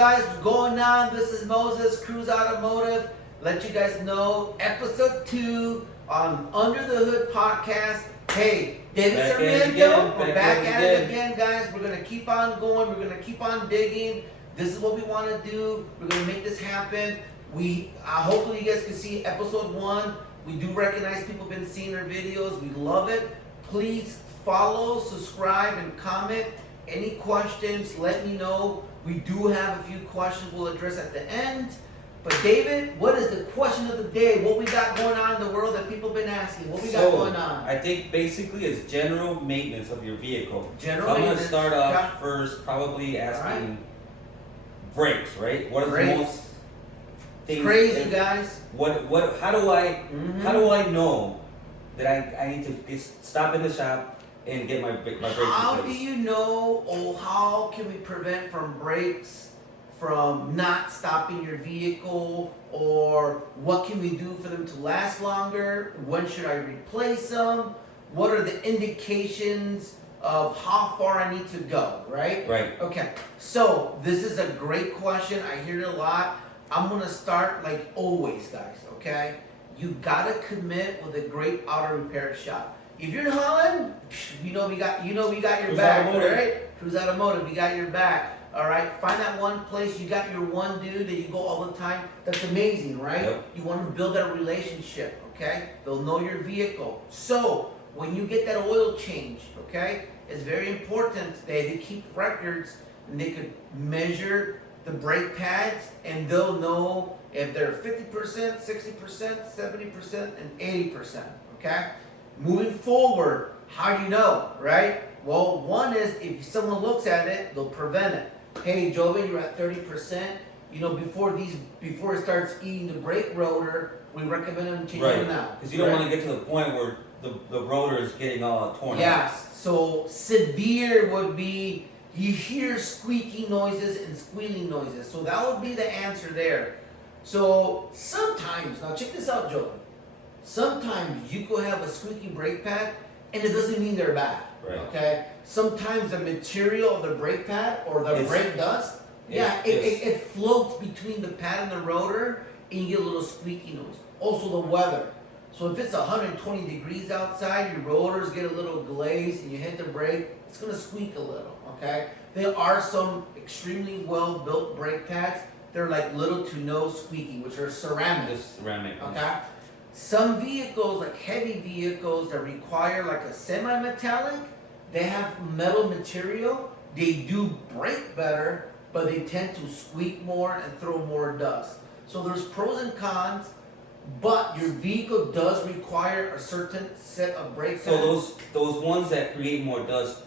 guys, what's going on? This is Moses, Cruz Automotive. Let you guys know, episode 2 on Under the Hood podcast. Hey, David Sarmiento, we're back at it again, guys. We're going to keep on going. We're going to keep on digging. This is what we want to do. We're going to make this happen. Hopefully you guys can see episode 1. We do recognize people have been seeing our videos. We love it. Please follow, subscribe, and comment. Any questions, let me know. We do have a few questions we'll address at the end. But David, what is the question of the day? What we got going on in the world that people have been asking? What we got going on? I think basically it's general maintenance of your vehicle. General so I'm going maintenance. to start off first probably asking brakes, right? What are the most things? Crazy, guys. How do I know that I need to stop in the shop and get my brakes How replaced? do you know, or how can we prevent from brakes from not stopping your vehicle, or what can we do for them to last longer? When should I replace them? What are the indications of how far I need to go, right? Right. Okay, so this is a great question. I hear it a lot. I'm gonna start like always, guys, okay? You gotta commit with a great auto repair shop. If you're in Holland, we got your Cruz back, Automotive. right? Cruz Automotive, we got your back. All right, find that one place. You got your one dude that you go all the time. That's amazing, right? Yep. You want to build that relationship, okay? They'll know your vehicle. So when you get that oil change, okay, it's very important that they keep records and they could measure the brake pads, and they'll know if they're 50%, 60%, 70%, and 80%, okay? Moving forward, how do you know, right? Well, one is if someone looks at it, they'll prevent it. Hey, Joven, you're at 30%. You know, before it starts eating the brake rotor, we recommend them changing them out. Because you don't want to get to the point where the rotor is getting all torn out. Yes. So severe would be you hear squeaking noises and squealing noises. So that would be the answer there. So sometimes, now check this out, Joven. Sometimes you could have a squeaky brake pad, and it doesn't mean they're bad. Right. Okay. Sometimes the material of the brake pad or the brake dust, it floats between the pad and the rotor, and you get a little squeaky noise. Also the weather. So if it's 120 degrees outside, your rotors get a little glazed, and you hit the brake, it's gonna squeak a little. Okay. There are some extremely well built brake pads. They're like little to no squeaky, which are ceramic. Just ceramic. Okay. Some vehicles, like heavy vehicles that require like a semi-metallic, they have metal material. They do brake better, but they tend to squeak more and throw more dust. So there's pros and cons, but your vehicle does require a certain set of brake pads. So those ones that create more dust,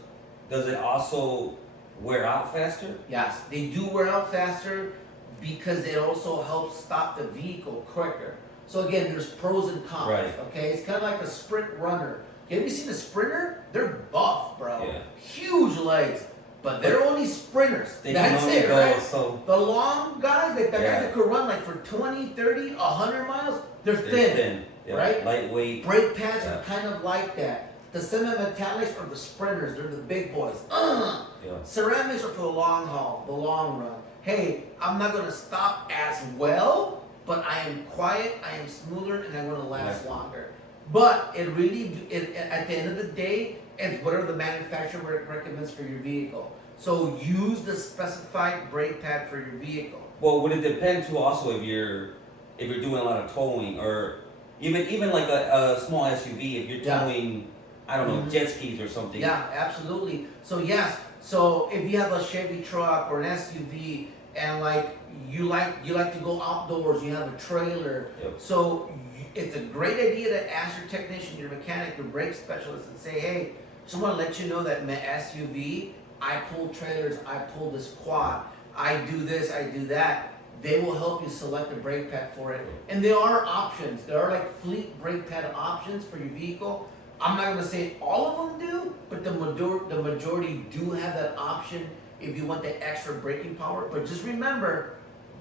does it also wear out faster? Yes, they do wear out faster because it also helps stop the vehicle quicker. So again, there's pros and cons. Right. Okay, it's kind of like a sprint runner. Have you seen a sprinter? They're buff, bro. Yeah. Huge legs, but they're only sprinters. They That's can only it, go right? so The long guys, like the guys Yeah. that could run like for 20, 30, 100 miles, they're thin. Yeah. right? Lightweight. Brake pads Yeah. are kind of like that. The semi-metallics are the sprinters. They're the big boys. Yeah. Ceramics are for the long haul, the long run. Hey, I'm not going to stop as well, but I am quiet, I am smoother, and I'm going to last longer. But it really, at the end of the day, it's whatever the manufacturer recommends for your vehicle. So use the specified brake pad for your vehicle. Well, would it depend too also if you're doing a lot of towing, or even like a small SUV, if you're towing, I don't know, jet skis or something. Yeah, absolutely. So yes, so if you have a Chevy truck or an SUV, and like you like to go outdoors, you have a trailer. Yep. So it's a great idea to ask your technician, your mechanic, your brake specialist, and say, hey, just want to let you know that my SUV, I pull trailers, I pull this quad, I do this, I do that. They will help you select a brake pad for it. And there are options. There are like fleet brake pad options for your vehicle. I'm not going to say all of them do, but the majority do have that option if you want the extra braking power. But just remember,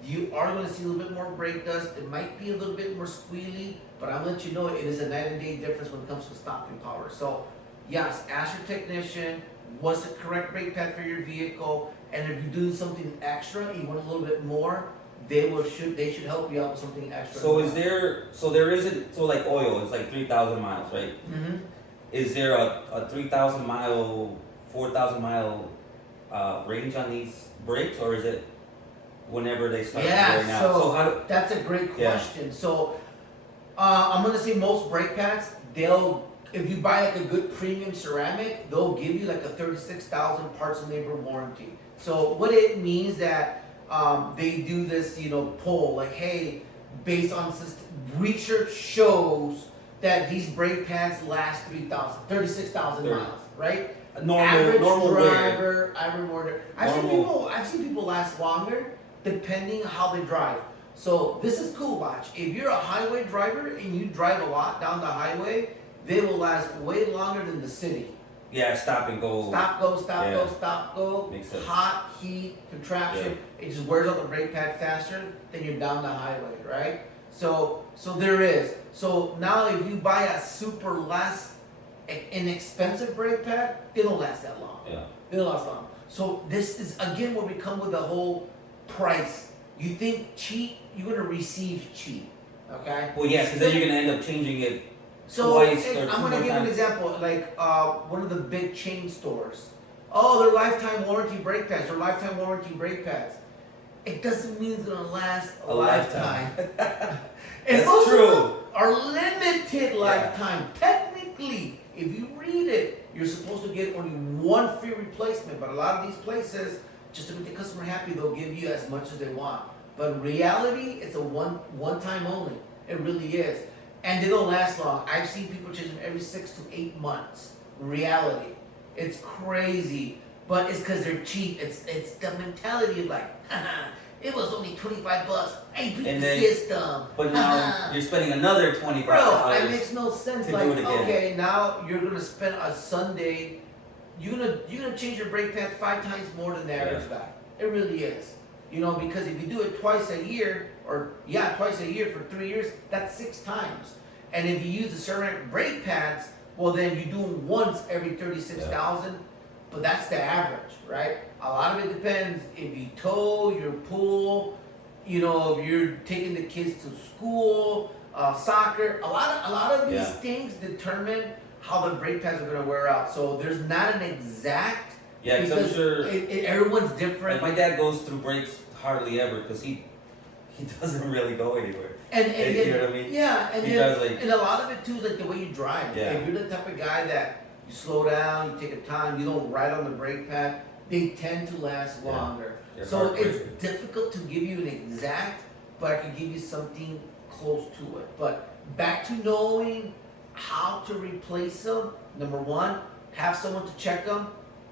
you are going to see a little bit more brake dust. It might be a little bit more squealy, but I'll let you know it is a night and day difference when it comes to stopping power. So yes, ask your technician what's the correct brake pad for your vehicle, and if you're doing something extra, you want a little bit more, they should help you out with something extra. So there isn't, so like oil is like 3,000 miles, right? Mm-hmm. Is there a 3,000 mile, 4,000 mile range on these brakes, or is it whenever they start wearing out? So how do, that's a great question. So I'm gonna say most brake pads, if you buy like a good premium ceramic, they'll give you like a 36,000 parts and labor warranty. So what it means that they do this, poll, like, hey, based on research shows that these brake pads last 36,000 miles, right? A normal driver, wear. average order. I've seen people last longer depending how they drive. So this is cool, watch. If you're a highway driver and you drive a lot down the highway, they will last way longer than the city. Yeah, stop and go. Stop, go, stop, go, stop, go. Makes sense. Hot, heat, contraption. It just wears out the brake pad faster than you're down the highway, right? So there is. So now if you buy a super less inexpensive brake pad, they don't last that long. Yeah. They don't last long. So this is again where we come with the whole price. You think cheap, you're gonna receive cheap. Okay? Well, yeah, because then you're gonna end up changing it so twice or I'm two gonna more give an times. example, like one of the big chain stores. Oh, they're lifetime warranty brake pads, or lifetime warranty brake pads. It doesn't mean it's gonna last a lifetime. And That's most true. of them are limited lifetime. Technically, if you read it, you're supposed to get only one free replacement. But a lot of these places, just to make the customer happy, they'll give you as much as they want. But in reality, it's a one time only. It really is. And they don't last long. I've seen people change them every 6 to 8 months. Reality. It's crazy. But it's because they're cheap. It's the mentality of like, it was only $25. I beat the system. But now you're spending another $25. Bro, it makes no sense. to Like, do it again. okay, now you're gonna spend a Sunday. You're gonna change your brake pad 5 times more than the average guy. It really is. Because if you do it twice a year, twice a year for 3 years, that's 6 times. And if you use the ceramic brake pads, well then you do them once every 36,000. But that's the average, right? A lot of it depends if you tow, your pool, if you're taking the kids to school, soccer. A lot of these things determine how the brake pads are gonna wear out. So there's not an exact. Yeah, because I'm sure everyone's different. Like my dad goes through brakes hardly ever because he doesn't really go anywhere. And you know what I mean? Yeah, and and a lot of it too is like the way you drive. Yeah. If you're the type of guy that you slow down, you take a time, you don't ride on the brake pad, they tend to last longer. They're So it's heartbreaking. difficult to give you an exact, but I could give you something close to it. But back to knowing how to replace them. Number one, have someone to check them.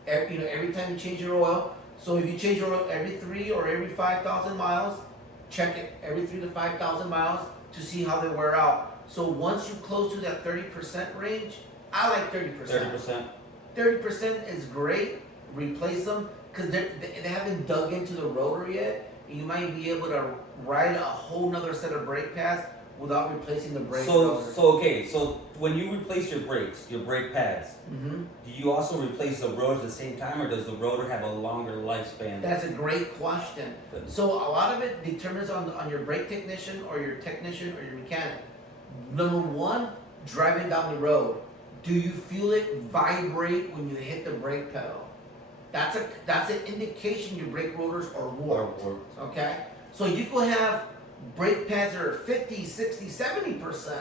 Every time you change your oil. So if you change your oil every 3 or every 5,000 miles, check it every 3 to 5,000 miles to see how they wear out. So once you close to that 30% range, I like 30%. 30%. 30% is great. Replace them because they haven't dug into the rotor yet. And you might be able to ride a whole nother set of brake pads without replacing the brake rotor. So when you replace your brakes, your brake pads, Mm-hmm. do you also replace the rotor at the same time, or does the rotor have a longer lifespan? That's a great question. Good. So a lot of it determines on your brake technician or your mechanic. Number one, driving down the road. Do you feel it vibrate when you hit the brake pedal? That's an indication your brake rotors are warped. Okay? So you could have brake pads that are 50, 60, 70%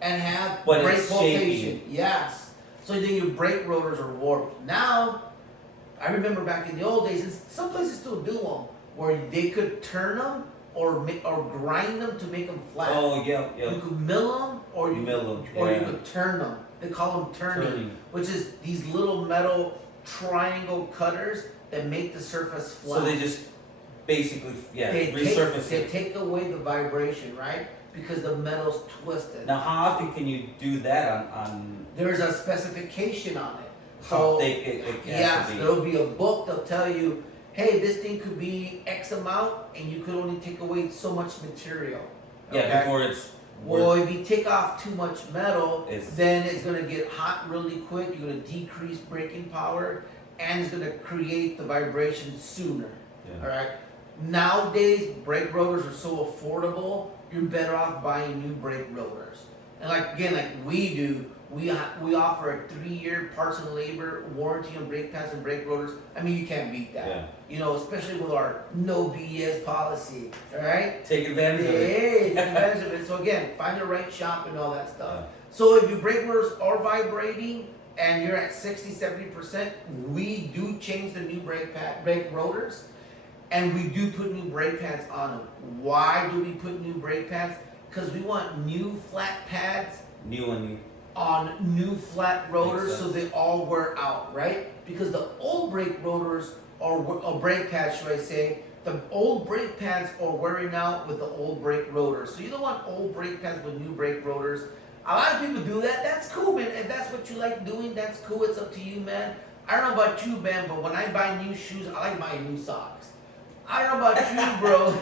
and have But brake it's pulsation. shaky. Yes. So then your brake rotors are warped. Now, I remember back in the old days, and some places still do them, where they could turn them or grind them to make them flat. Oh yeah. You could mill them or you could turn them. They call them turning, which is these little metal triangle cutters that make the surface flat. So they just basically They resurface it. take away the vibration, right? Because the metal's twisted. Now, how often can you do that on There's a specification on it. how So thick it has yes, to be? there'll be a book that'll tell you, hey, this thing could be X amount, and you could only take away so much material. Yeah, okay? before it's Well, if you take off too much metal, It's- then it's gonna get hot really quick. You're gonna decrease braking power, and it's gonna create the vibration sooner. Yeah. All right. Nowadays, brake rotors are so affordable. You're better off buying new brake rotors. And like again, like we do, we offer a 3-year parts and labor warranty on brake pads and brake rotors. I mean, you can't beat that. Yeah. You know, especially with our no BS policy. All right. Take advantage of it. Hey, take advantage of it. So again, find the right shop and all that stuff. Yeah. So if your brake rotors are vibrating and you're at 60-70%, we do change the new brake rotors, and we do put new brake pads on them. Why do we put new brake pads? Because we want new flat pads New and on new flat rotors, Makes so sense. they all wear out, right? Because the old brake rotors or brake pads, should I say, the old brake pads are wearing out with the old brake rotors. So you don't want old brake pads with new brake rotors. A lot of people do that. That's cool, man. If that's what you like doing, that's cool. It's up to you, man. I don't know about you, man, but when I buy new shoes, I like buying new socks. I don't know about you, bro.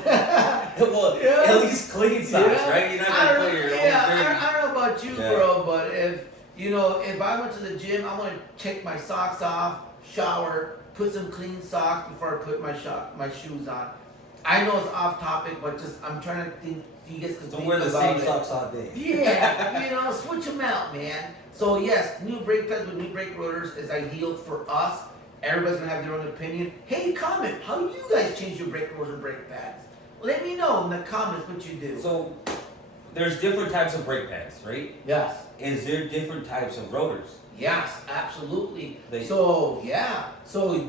well, Yeah. at least clean socks, Yeah. right? You're not gonna put your own dirty. I don't know about you, Yeah. bro, but if I went to the gym, I want to take my socks off, shower, put some clean socks before I put my shoes on. I know it's off topic, but just I'm trying to think. You guys can Don't think wear the about same it. socks all day. Yeah, switch them out, man. So yes, new brake pads with new brake rotors is ideal for us. Everybody's gonna have their own opinion. Hey, comment how you guys change your brake rotors and brake pads. Let me know in the comments what you do. So there's different types of brake pads, right? Yes. Is there different types of rotors? Yes, absolutely. They- So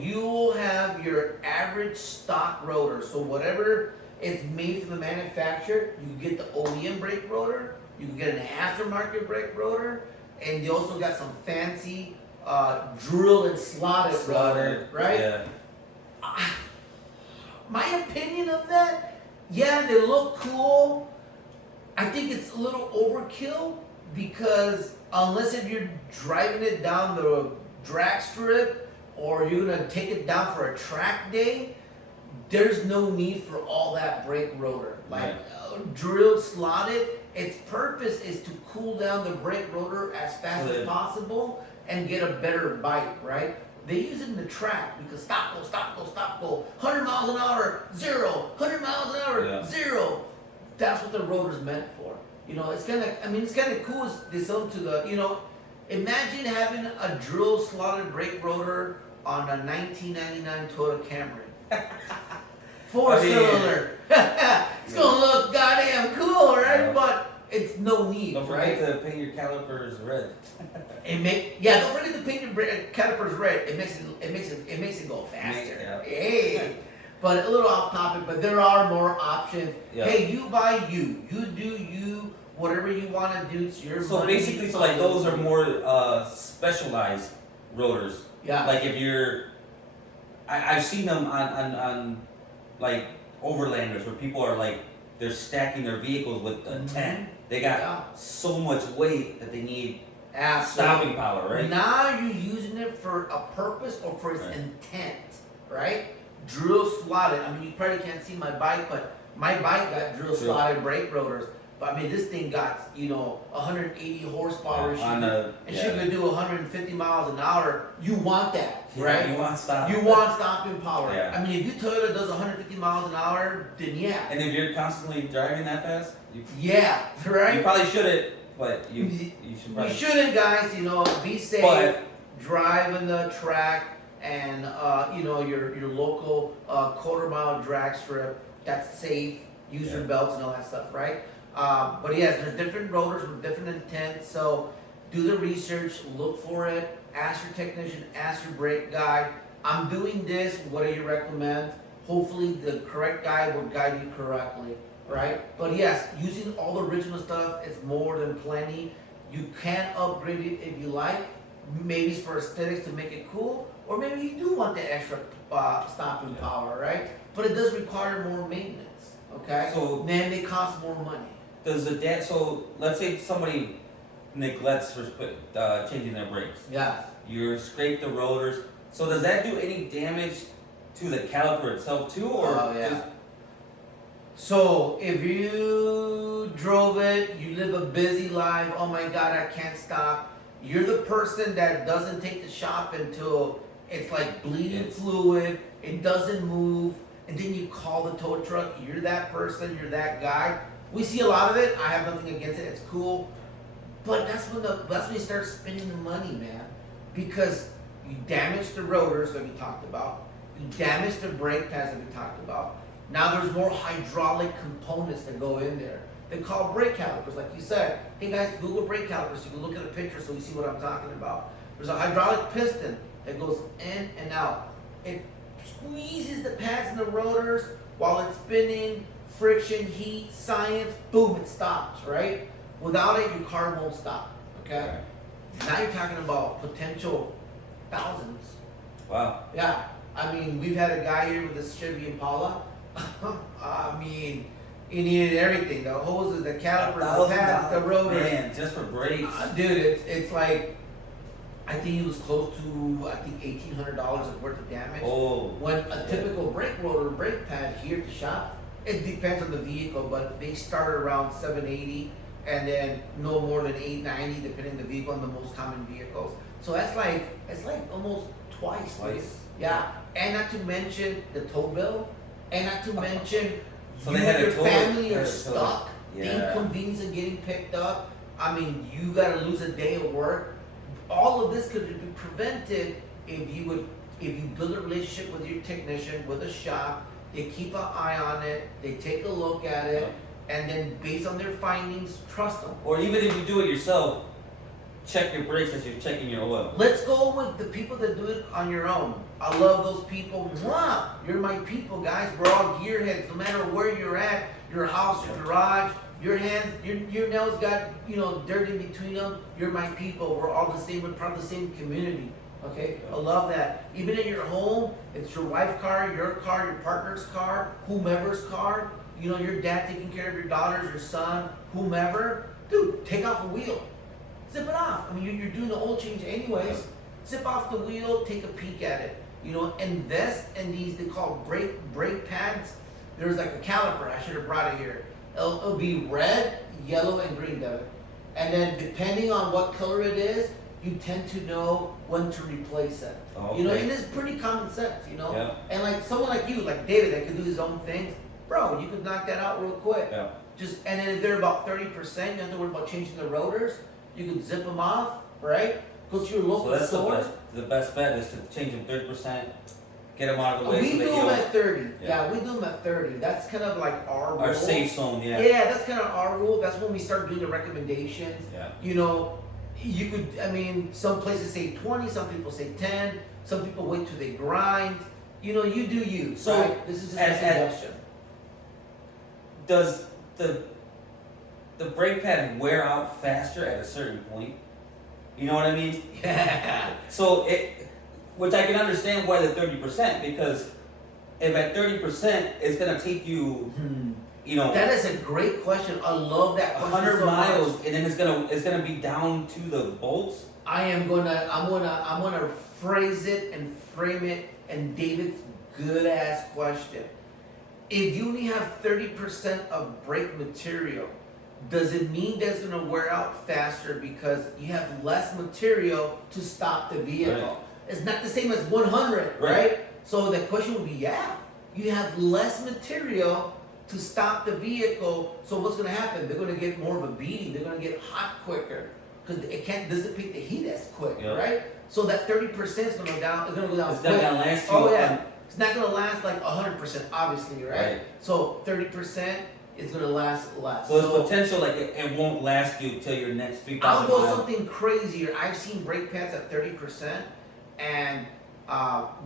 you'll have your average stock rotor. So whatever is made from the manufacturer, you get the OEM brake rotor, you can get an aftermarket brake rotor, and you also got some fancy drilled and slotted rotor, right? Yeah. My opinion of that, yeah, they look cool. I think it's a little overkill because unless if you're driving it down the drag strip or you're gonna take it down for a track day, there's no need for all that brake rotor. Like drilled, slotted, its purpose is to cool down the brake rotor as fast as possible and get a better bite, right? They use it in the track because stop, go, stop, go, stop, go. 100 miles an hour, 0. 100 miles an hour, 0. That's what the rotor's meant for. You know, it's kind of cool as they sell them to the, imagine having a drill slotted brake rotor on a 1999 Toyota Camry. 4-cylinder. It's gonna look goddamn cool, right? Yeah. But it's no need, Don't right? forget to paint your calipers red. Don't forget to paint your calipers red. It makes it go faster. Hey, but a little off topic, but there are more options. Yeah. Hey, you buy you do you, whatever you want to do. It's your So money. basically, so like those are more specialized rotors. Yeah. Like if you're, I've seen them on like overlanders where people are like they're stacking their vehicles with a tent. They got so much weight that they need stopping power, right? Now you're using it for a purpose or for its intent, right? Drill slotted. I mean, you probably can't see my bike, but my bike got drill slotted brake rotors. But I mean, this thing got 180 horsepower. And she could do 150 miles an hour. You want that, right? You want stop. You want stopping power. Yeah. I mean, if your Toyota does 150 miles an hour, then yeah. And if you're constantly driving that fast, you right. probably shouldn't. But you should probably. You shouldn't, guys. Be safe. But drive in the track and your local quarter-mile drag strip. That's safe. Use your belts and all that stuff, right? But yes, there's different rotors with different intents. So do the research, look for it, ask your technician, ask your brake guy. I'm doing this. What do you recommend? Hopefully, the correct guy will guide you correctly, right? But yes, using all the original stuff is more than plenty. You can upgrade it if you like. Maybe it's for aesthetics to make it cool, or maybe you do want the extra stopping power, right? But it does require more maintenance, okay? So then they cost more money. Does the so let's say somebody neglects for changing their brakes. Yes. You scrape the rotors. So does that do any damage to the caliper itself too, or just? So if you drove it, you live a busy life. Oh my God, I can't stop. You're the person that doesn't take the shop until it's like bleeding fluid, it doesn't move, and then you call the tow truck, you're that person, you're that guy. We see a lot of it. I have nothing against it. It's cool. But that's when you start spending the money, man. Because you damage the rotors that we talked about. You damage the brake pads that we talked about. Now there's more hydraulic components that go in there. They call brake calipers, like you said. Hey guys, Google brake calipers. You can look at a picture so you see what I'm talking about. There's a hydraulic piston that goes in and out. It squeezes the pads and the rotors while it's spinning. Friction, heat, science, boom, it stops, right? Without it, your car won't stop, okay? Now you're talking about potential thousands. Wow. Yeah, I mean, we've had a guy here with this Chevy Impala. I mean, he needed everything, the hoses, the calipers, the pads, the rotors. Man, just for brakes. Dude, it's like, I think he was close to, $1,800 worth of damage. Oh. When a typical brake rotor, brake pad here at the shop, it depends on the vehicle, but they start around $780 and then no more than $890 depending on the vehicle and the most common vehicles. So it's like almost twice. Yeah, and not to mention the tow bill, and not to mention So you they had and a your tow- family had are a tow- stuck. Yeah. The inconvenience of getting picked up. I mean, you gotta lose a day of work. All of this could be prevented if you build a relationship with your technician, with a shop. They keep an eye on it, they take a look at it, and then based on their findings, trust them. Or even if you do it yourself, check your brakes as you're checking your oil. Let's go with the people that do it on your own. I love those people. Mwah! You're my people, guys. We're all gearheads, no matter where you're at, your house, your garage, your hands, your nails got, dirt in between them. You're my people. We're all the same, we're part of the same community. Okay, I love that. Even in your home, it's your wife's car, your partner's car, whomever's car. Your dad taking care of your daughters, your son, whomever. Dude, take off a wheel. Zip it off. I mean, you're doing the oil change anyways. Zip off the wheel, take a peek at it. Invest in these, they call brake pads. There's like a caliper. I should have brought it here. It'll be red, yellow, and green, Devin. And then depending on what color it is, you tend to know when to replace it. Oh, And okay. it's pretty common sense, Yeah. And like someone like you, like David, that can do his own things, bro, you could knock that out real quick. Yeah. And then if they're about 30%, you don't have to worry about changing the rotors. You can zip them off, right? Go to your So local that's store. the best bet is to change them 30%, get them out of the way We so do that them you at 30. Yeah. Yeah, we do them at 30. That's kind of like our rule. our safe zone, yeah. Yeah, that's kind of our rule. That's when we start doing the recommendations. Yeah. You could, some places say 20, some people say 10, some people wait till they grind. You do you. So, right? This is just a suggestion. Does the brake pad wear out faster at a certain point? You know what I mean? Yeah. So which I can understand why the 30%, because if at 30% it's gonna take you, That is a great question. I love that question 100 so miles, much. and then it's gonna be down to the bolts. I'm gonna phrase it and frame it in David's good ass question. If you only have 30% of brake material, does it mean that's gonna wear out faster because you have less material to stop the vehicle? Right. It's not the same as 100, right? So the question would be, yeah, you have less material to stop the vehicle. So what's gonna happen? They're gonna get more of a beating. They're gonna get hot quicker because it can't dissipate the heat as quick, right? So that 30% is gonna go down. It's gonna go down. It's not gonna last you. Oh yeah, it's not gonna last like 100%, obviously, right? Right. So 30% is gonna last less. So there's potential like it won't last you till your next 3,000 I'll go miles. something crazier. I've seen brake pads at 30%, and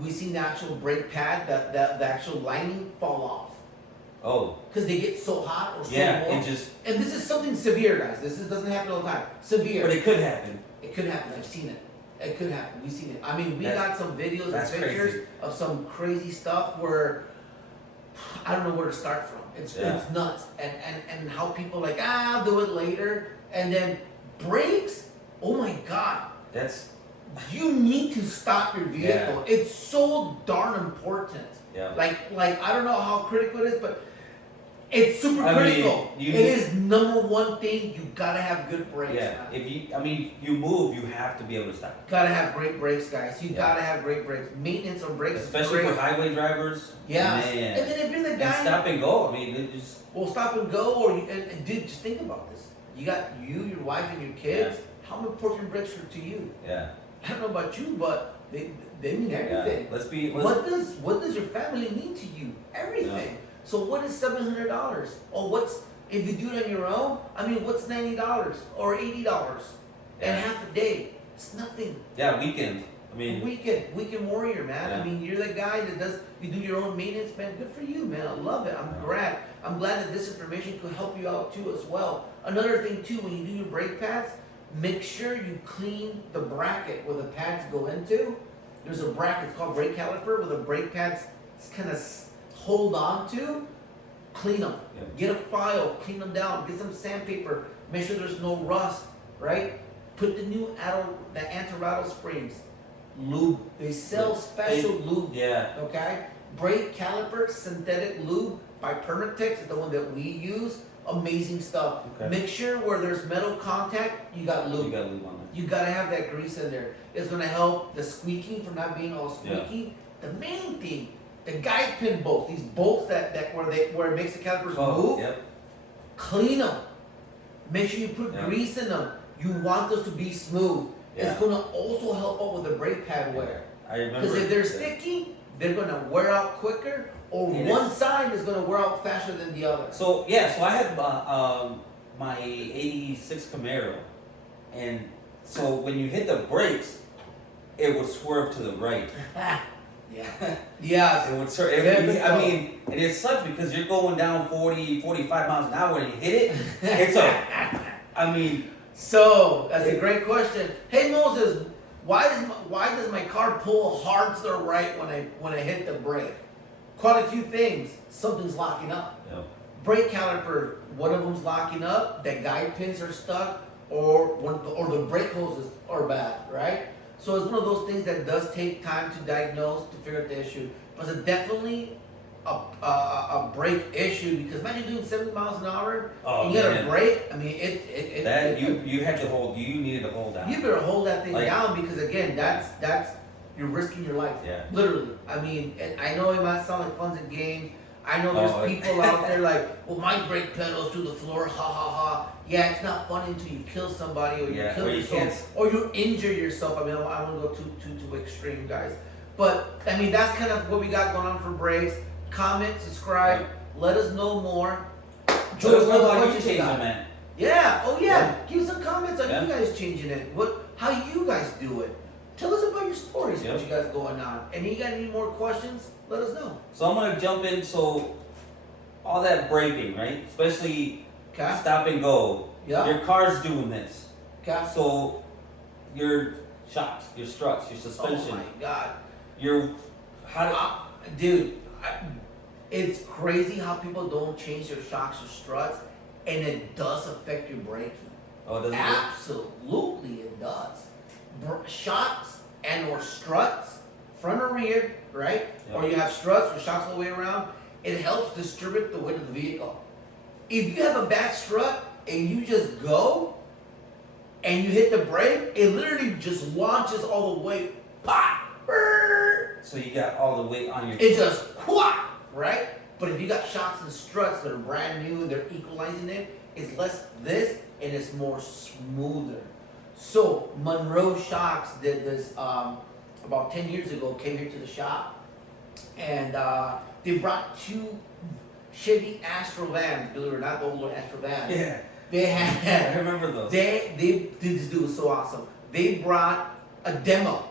we've seen the actual brake pad, the actual lining fall off. Oh. Because they get so hot or so Yeah, warm. it just. And this is something severe, guys. Doesn't happen all the time. Severe. But it could happen. It could happen. I've seen it. It could happen. We've seen it. We That's- got some videos and that's pictures crazy. of some crazy stuff where I don't know where to start from. It's nuts. And how people I'll do it later. And then brakes, oh my God. You need to stop your vehicle. Yeah. It's so darn important. Yeah. Like I don't know how critical it is, but It's super critical. Mean, it is number one thing. You gotta have good brakes. Yeah. Man. If you move, you have to be able to stop. Gotta have great brakes, guys. You gotta have great brakes. Maintenance on brakes, especially is great. for highway drivers. Yeah. Man. And then if you're the guy, and stop and go. I mean, it just. Well, stop and go, or and dude, just think about this. You got your wife, and your kids. Yeah. How important brakes are to you? Yeah. I don't know about you, but they mean everything. Yeah. What does your family mean to you? Everything. Yeah. So what is $700? Or if you do it on your own? I mean, what's $90 or $80 and half a day? It's nothing. Yeah, weekend. I mean, weekend warrior, man. Yeah. I mean, you're the guy that you do your own maintenance, man. Good for you, man. I love it. I'm glad that this information could help you out too as well. Another thing too, when you do your brake pads, make sure you clean the bracket where the pads go into. There's a bracket, it's called brake caliper, where the brake pads kind of hold on to. Clean them. Yeah. Get a file, clean them down, get some sandpaper, make sure there's no rust, right? Put the new anti-rattle springs. Lube. They sell special lube. Yeah. Okay? Brake caliper, synthetic lube by Permatex is the one that we use. Amazing stuff. Okay. Make sure where there's metal contact, you got lube. You got lube on it. You gotta have that grease in there. It's gonna help the squeaking from not being all squeaky. Yeah. The main thing, the guide pin bolts, these bolts that where it makes the calipers move. Yep. Clean them. Make sure you put grease in them. You want those to be smooth. Yeah. It's gonna also help out with the brake pad wear. I remember. Because if they're sticky, they're gonna wear out quicker, or one side is gonna wear out faster than the other. So I had my '86 Camaro, and so when you hit the brakes, it would swerve to the right. Yeah. It would swerve. I mean, and it sucks because you're going down 40, 45 miles an hour and you hit it. It's So that's a great question. Hey Moses, why does my car pull hard to the right when I hit the brake? Quite a few things. Something's locking up. Yep. Brake caliper, one of them's locking up. The guide pins are stuck, or the brake hoses are bad, right? So it's one of those things that does take time to diagnose to figure out the issue. But it's definitely a brake issue, because imagine doing 70 miles an hour and you get a brake. I mean, you needed to hold down. You better hold that thing down, because again, that's you're risking your life. Yeah. Literally. I mean, I know it might sound like fun and games. I know there's people out there like, well, my brake pedal's to the floor, ha ha ha. Yeah, it's not funny until you kill somebody, or you kill yourself, or you injure yourself. I mean, I don't want to go too extreme, guys. But I mean, that's kind of what we got going on for brakes. Comment, subscribe, let us know more. Joe, how you changing, man? Yeah. Oh yeah. Give some comments on you guys changing it. How you guys do it. Tell us about your stories, what you guys going on. And you got any more questions? Let us know. So I'm gonna jump in. So all that braking, right? Especially stop and go. Yeah. Your car's doing this. Okay. So your shocks, your struts, your suspension. Oh my God. Dude, it's crazy how people don't change their shocks or struts, and it does affect your braking. Oh, does it? Absolutely, it does. Shocks and or struts, front or rear, right? Yep. Or you have struts or shocks all the way around. It helps distribute the weight of the vehicle. If you have a bad strut and you just go and you hit the brake, it literally just launches all the weight. Pop! So you got all the weight on your. It just whop, right? But if you got shocks and struts that are brand new and they're equalizing it, it's less this and it's more smoother. So Monroe Shocks did this about 10 years ago. Came here to the shop, and they brought 2 Chevy Astro vans. Believe it or not, the older Astro vans. Yeah. They had. I remember those. This dude was so awesome. They brought a demo.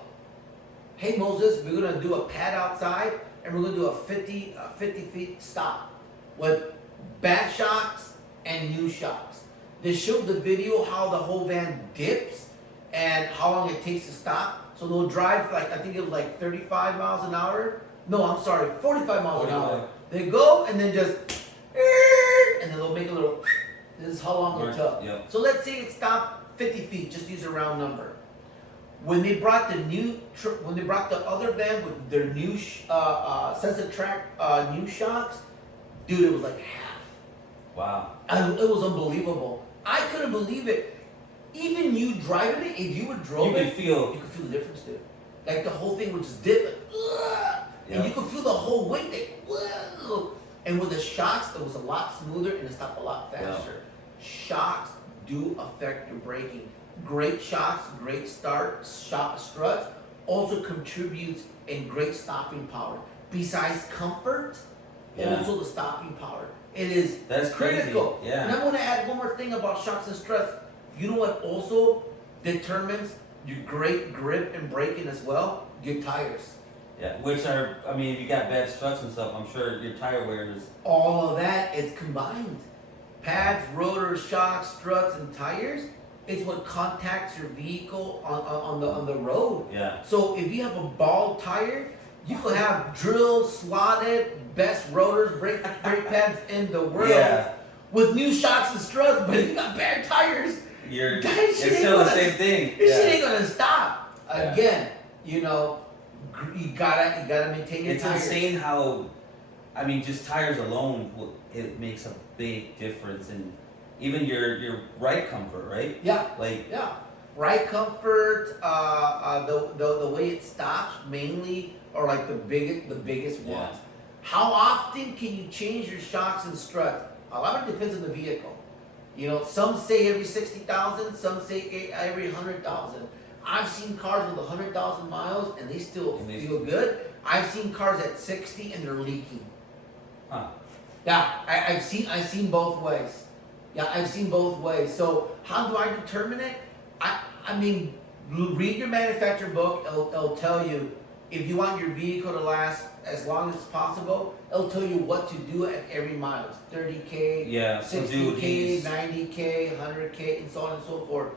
Hey Moses, we're gonna do a pad outside, and we're gonna do a 50 feet stop with bad shocks and new shocks. They showed the video how the whole van dips and how long it takes to stop. So they'll drive I think it was 35 miles an hour. No, I'm sorry, 45 miles an hour. They go and then just, and then they'll make a little. This is how long it took. Yep. So let's say it stopped 50 feet. Just use a round number. When they brought the other van with their new sensitive track new shocks, dude, it was like half. Wow. It was unbelievable. I couldn't believe it. Even you driving it, if you would drove You it, could feel. you could feel the difference, dude. Like the whole thing would just dip, like, and Yeah. you could feel the whole weight, like, whoa. And with the shocks, it was a lot smoother and it stopped a lot faster. Shocks do affect your braking. Great shocks, great shock struts also contributes in great stopping power. Besides comfort, also the stopping power. It is That's critical. Crazy. Yeah. And I'm going to add one more thing about shocks and struts. You know what also determines your great grip and braking as well? Your tires. Yeah, which are, I mean, if you got bad struts and stuff, I'm sure your tire wear is. All of that is combined. Pads, rotors, shocks, struts, and tires is what contacts your vehicle on the road. Yeah. So if you have a bald tire, you could have drilled, slotted, best rotors, brake pads in the world with new shocks and struts, but if you got bad tires, It's still the same thing. This shit ain't gonna stop. Again, you know, you gotta maintain your tires. It's insane how, I mean, just tires alone, it makes a big difference in even your ride comfort, right? Yeah. Like ride comfort, the way it stops mainly are like the biggest ones. How often can you change your shocks and struts? A lot of it depends on the vehicle. You know, some say every 60,000, some say every 100,000. I've seen cars with 100,000 miles and they still feel good. I've seen cars at 60 and they're leaking. Huh. Yeah, I've seen both ways. Yeah, I've seen both ways. So how do I determine it? I mean, read your manufacturer book. It'll tell you if you want your vehicle to last as long as possible. It'll tell you what to do at every mile. 30K, 60K, 90K, 100K, and so on and so forth.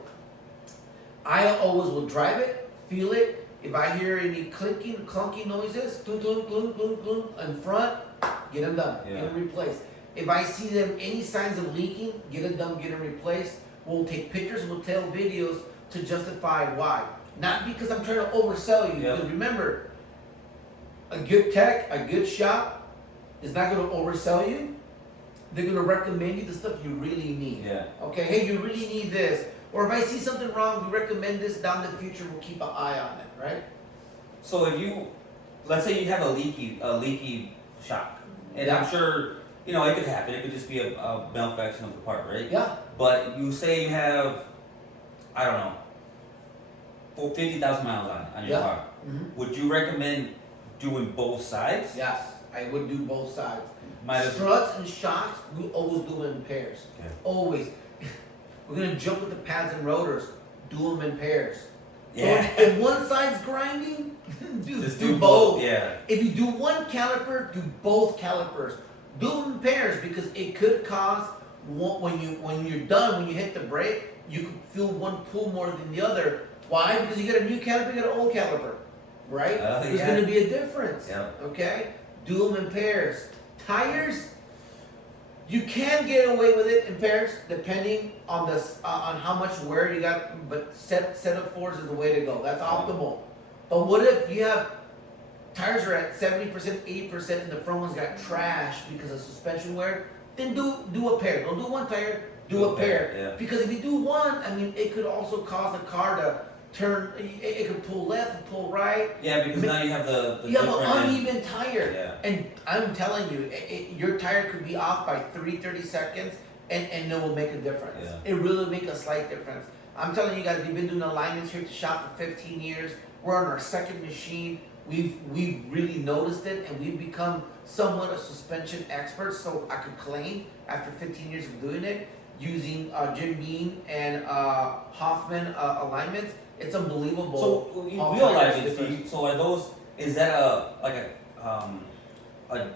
I always will drive it, feel it. If I hear any clunky noises, clunk, clunk, clunk, clunk, clunk, in front, get them done, get them replaced. If I see them any signs of leaking, get it done, get them replaced. We'll take pictures, we'll tell videos to justify why. Not because I'm trying to oversell you. Because remember, a good tech, a good shop is not going to oversell you. They're going to recommend you the stuff you really need. Yeah. Okay, hey, you really need this. Or if I see something wrong, we recommend this down the future. We'll keep an eye on it, right? So if you, let's say you have a leaky shock, and I'm sure, you know, it could happen. It could just be a malfunction of the part, right? Yeah. But you say you have, I don't know, 50,000 miles on your car. Mm-hmm. Would you recommend doing both sides? Yes, I would do both sides. Struts and shocks, we always do them in pairs. Okay. Always. We're going to jump with the pads and rotors. Do them in pairs. Yeah. So if one side's grinding, Just do both. Yeah. If you do one caliper, do both calipers. Do them in pairs because it could cause, when you're done, when you hit the brake, you could feel one pull more than the other. Why? Because you got a new caliper, you got an old caliper. Right? There's going to be a difference. Yeah. Okay? Do them in pairs. Tires, you can get away with it in pairs depending on on how much wear you got, but set of fours is the way to go. That's optimal. But what if you have tires are at 70%, 80% and the front one's got trash because of suspension wear? Then do a pair. Don't do one tire, do a pair. Yeah. Because if you do one, I mean, it could also cause the car to turn, it could pull left, pull right. Yeah, because now you have the you have an uneven tire. Yeah. And I'm telling you, your tire could be off by 30 seconds and it will make a difference. Yeah. It really make a slight difference. I'm telling you guys, we've been doing alignments here at the shop for 15 years. We're on our second machine. We've really noticed it and we've become somewhat of suspension experts. So I could claim after 15 years of doing it, using Jim Beam and Hoffman alignments, it's unbelievable. So wheel alignments. So are those? Is that a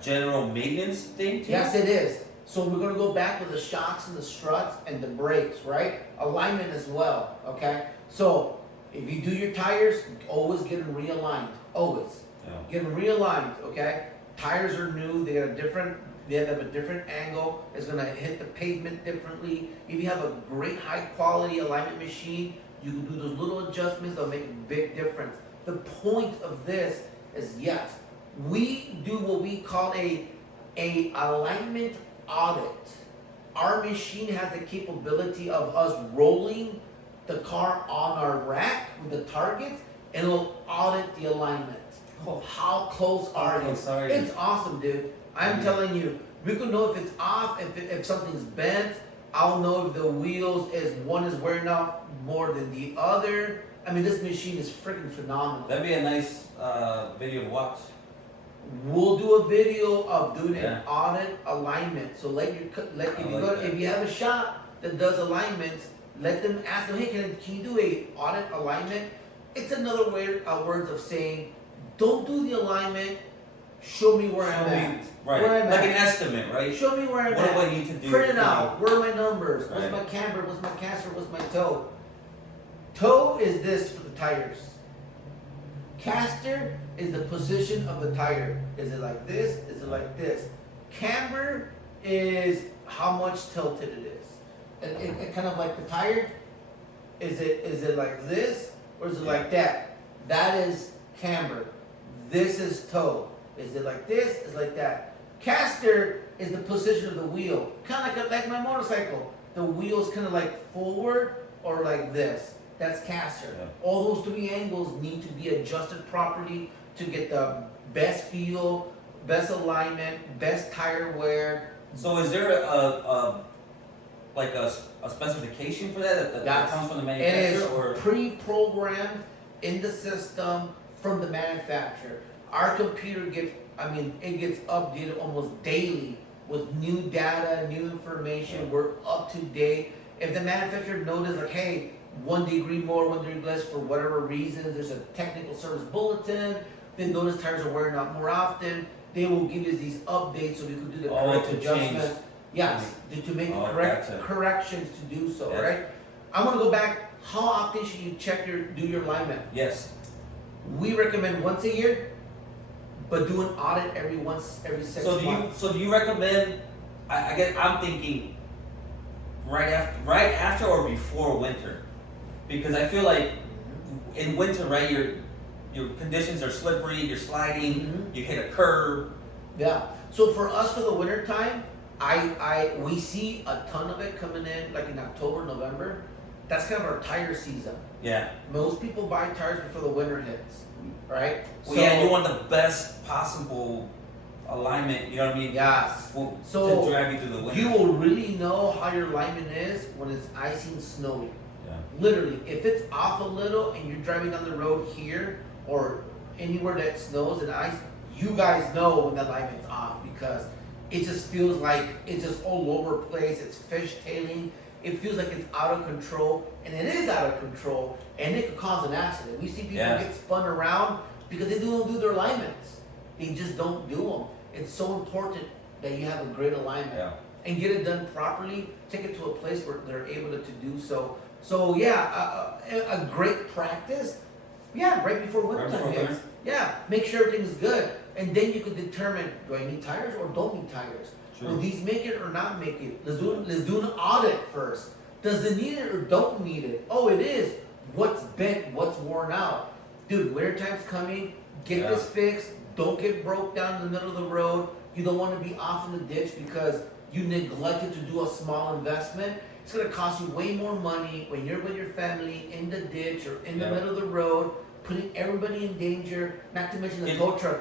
general maintenance thing too? Yes, it is. So we're gonna go back with the shocks and the struts and the brakes, right? Alignment as well. Okay. So if you do your tires, always get them realigned. Always get them realigned. Okay. Tires are new. They have a different angle. It's gonna hit the pavement differently. If you have a great high quality alignment machine, you can do those little adjustments that'll make a big difference. The point of this is, yes, we do what we call a alignment audit. our machine has the capability of us rolling the car on our rack with the targets, and it'll audit the alignment. How close are you? Sorry. It's awesome, dude. I'm telling you, we can know if it's off, if something's bent. I'll know if the wheels one is wearing out more than the other. I mean, this machine is freaking phenomenal. That'd be a nice video to watch. We'll do a video of doing an audit alignment. So if you have a shop that does alignments, let them ask them, hey, can you do a audit alignment? It's another words of saying, don't do the alignment. Show me where I'm at. Right. Where I'm like at. an estimate, right? Show me where I'm what at. What do I need to do? Print it out. Where are my numbers? What's my camber? What's my caster? What's my toe? Toe is this for the tires. Caster is the position of the tire. Is it like this? Is it like this? Camber is how much tilted it is. It kind of like the tire. Is it like this or is it like that? That is camber. This is toe. Is it like this? Is it like that? Caster is the position of the wheel. Kind of like my motorcycle. The wheel's kind of like forward or like this. That's caster. Yeah. All those three angles need to be adjusted properly to get the best feel, best alignment, best tire wear. So is there a specification for that comes from the manufacturer? It is or? pre-programmed in the system from the manufacturer. Our computer gets updated almost daily with new data, new information. Yeah. We're up to date. If the manufacturer notices like, hey, 1 degree more, 1 degree less for whatever reason, there's a technical service bulletin, they notice tires are wearing out more often, they will give us these updates so we can do the correct adjustments. Yes, to make the correct corrections to do so, right? I'm gonna go back. How often should you do your alignment? Yes. We recommend once a year, but do an audit every 6 months. So do you recommend? I'm thinking right after or before winter, because I feel like in winter, right, your conditions are slippery, you're sliding, you hit a curb. Yeah. So for us for the winter time, we see a ton of it coming in like in October, November. That's kind of our tire season. Yeah. Most people buy tires before the winter hits, right? Well, yeah, you want the best possible alignment, you know what I mean? Yes. To drive you through the winter. You will really know how your alignment is when it's icy and snowy. Yeah. Literally, if it's off a little and you're driving down the road here or anywhere that snows and ice, you guys know when the alignment's off because it just feels like it's just all over the place. It's fishtailing. It feels like it's out of control, and it is out of control, and it could cause an accident. We see people get spun around because they don't do their alignments. They just don't do them. It's so important that you have a great alignment and get it done properly. Take it to a place where they're able to do so. So a great practice. Yeah, right before winter time hits. Yeah, make sure everything's good, and then you can determine: do I need tires or don't need tires? Will these make it or not make it? Let's do an audit first. Does it need it or don't need it? Oh, it is. What's bent? What's worn out? Dude, winter time's coming. Get this fixed. Don't get broke down in the middle of the road. You don't want to be off in the ditch because you neglected to do a small investment. It's going to cost you way more money when you're with your family in the ditch or in the middle of the road, putting everybody in danger, not to mention the tow truck.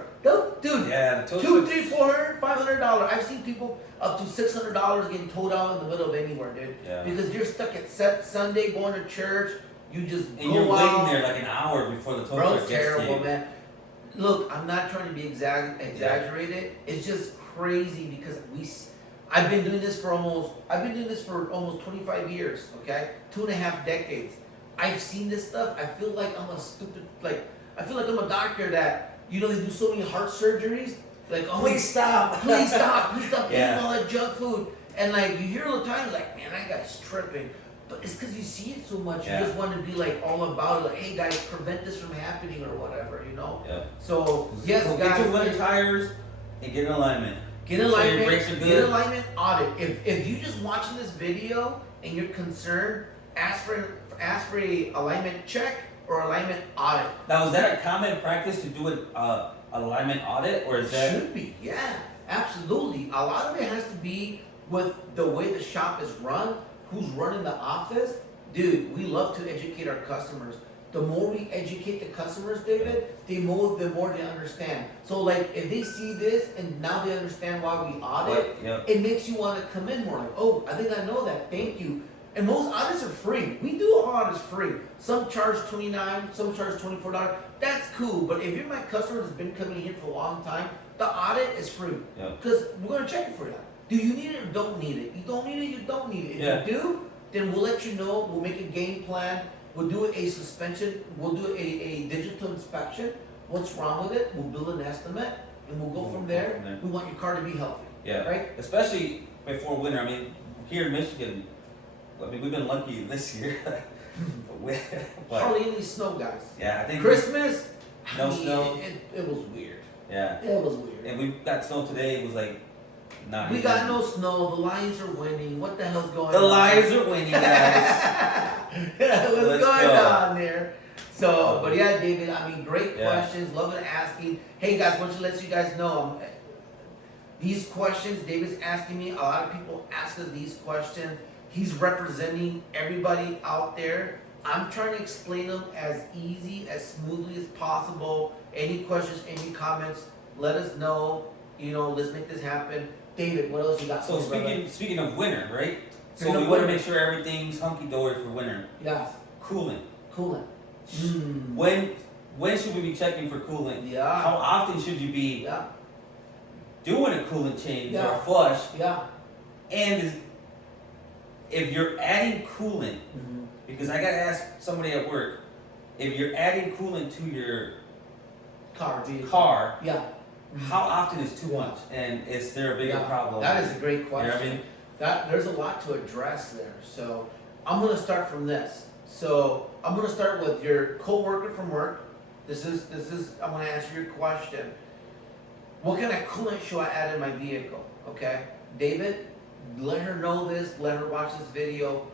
Dude, the tow $200, $300, $400, $500. I've seen people up to $600 getting towed out in the middle of anywhere, dude. Yeah. Because you're stuck at Sunday going to church. You just and you're waiting there like an hour before the tow truck gets terrible, to you. Man. Look, I'm not trying to be exaggerated. It's just crazy because I've been doing this for almost 25 years. Okay, 2.5 decades. I've seen this stuff. I feel like I'm I feel like I'm a doctor that, they do so many heart surgeries. Like, oh, please stop eating all that junk food. And like, you hear all the time, like, man, that guy's tripping. But it's because you see it so much. You just want to be like all about it. Like, hey guys, prevent this from happening or whatever, Yeah. So yes, guys, get your winter tires and get an alignment. Get an alignment. Get an alignment audit. If you just watching this video and you're concerned, ask for a alignment check or alignment audit. Now, is that a common practice to do an alignment audit, or is that? Should be, yeah, absolutely. A lot of it has to be with the way the shop is run, who's running the office, dude, we love to educate our customers. The more we educate the customers, David, the more they understand. So like if they see this and now they understand why we audit, it makes you want to come in more like, oh, I think I know that. Thank you. And most audits are free. We do all audits free. Some charge $29, some charge $24. That's cool. But if you're my customer that's been coming here for a long time, the audit is free. Because we're gonna check it for you. Do you need it or don't need it? You don't need it, you don't need it. If you do, then we'll let you know. We'll make a game plan. We'll do a suspension. We'll do a digital inspection. What's wrong with it? We'll build an estimate, and we'll go from there. We want your car to be healthy. Right? Especially before winter. I mean, here in Michigan, I mean, we've been lucky this year. but hardly any snow, guys. Yeah, I think Christmas, no snow. It was weird. Yeah. It was weird. And we got snow today. It was like not. We got no snow. The Lions are winning. What the hell's going on? The Lions are winning, guys. What's going on there? So, but yeah, David, I mean, great questions. Loving asking. Hey, guys, want to let you guys know, these questions David's asking me, a lot of people ask us these questions. He's representing everybody out there. I'm trying to explain them as easy, as smoothly as possible. Any questions, any comments, let us know. You know, let's make this happen. David, what else you got? So speaking of winter, right? Speaking So we of want to winter. make sure everything's hunky-dory for winter. Yes. Coolant. Coolant. When should we be checking for coolant? Yeah. How often should you be doing a coolant change or a flush? Yeah. And if you're adding coolant, because I gotta ask somebody at work, if you're adding coolant to your car, how often is too much? And is there a bigger problem? That is a great question. You know what I mean? There's a lot to address there. So I'm gonna start from this. So I'm gonna start with your co-worker from work. This is I'm gonna answer your question. What kind of coolant should I add in my vehicle? Okay, David, let her know this. Let her watch this video.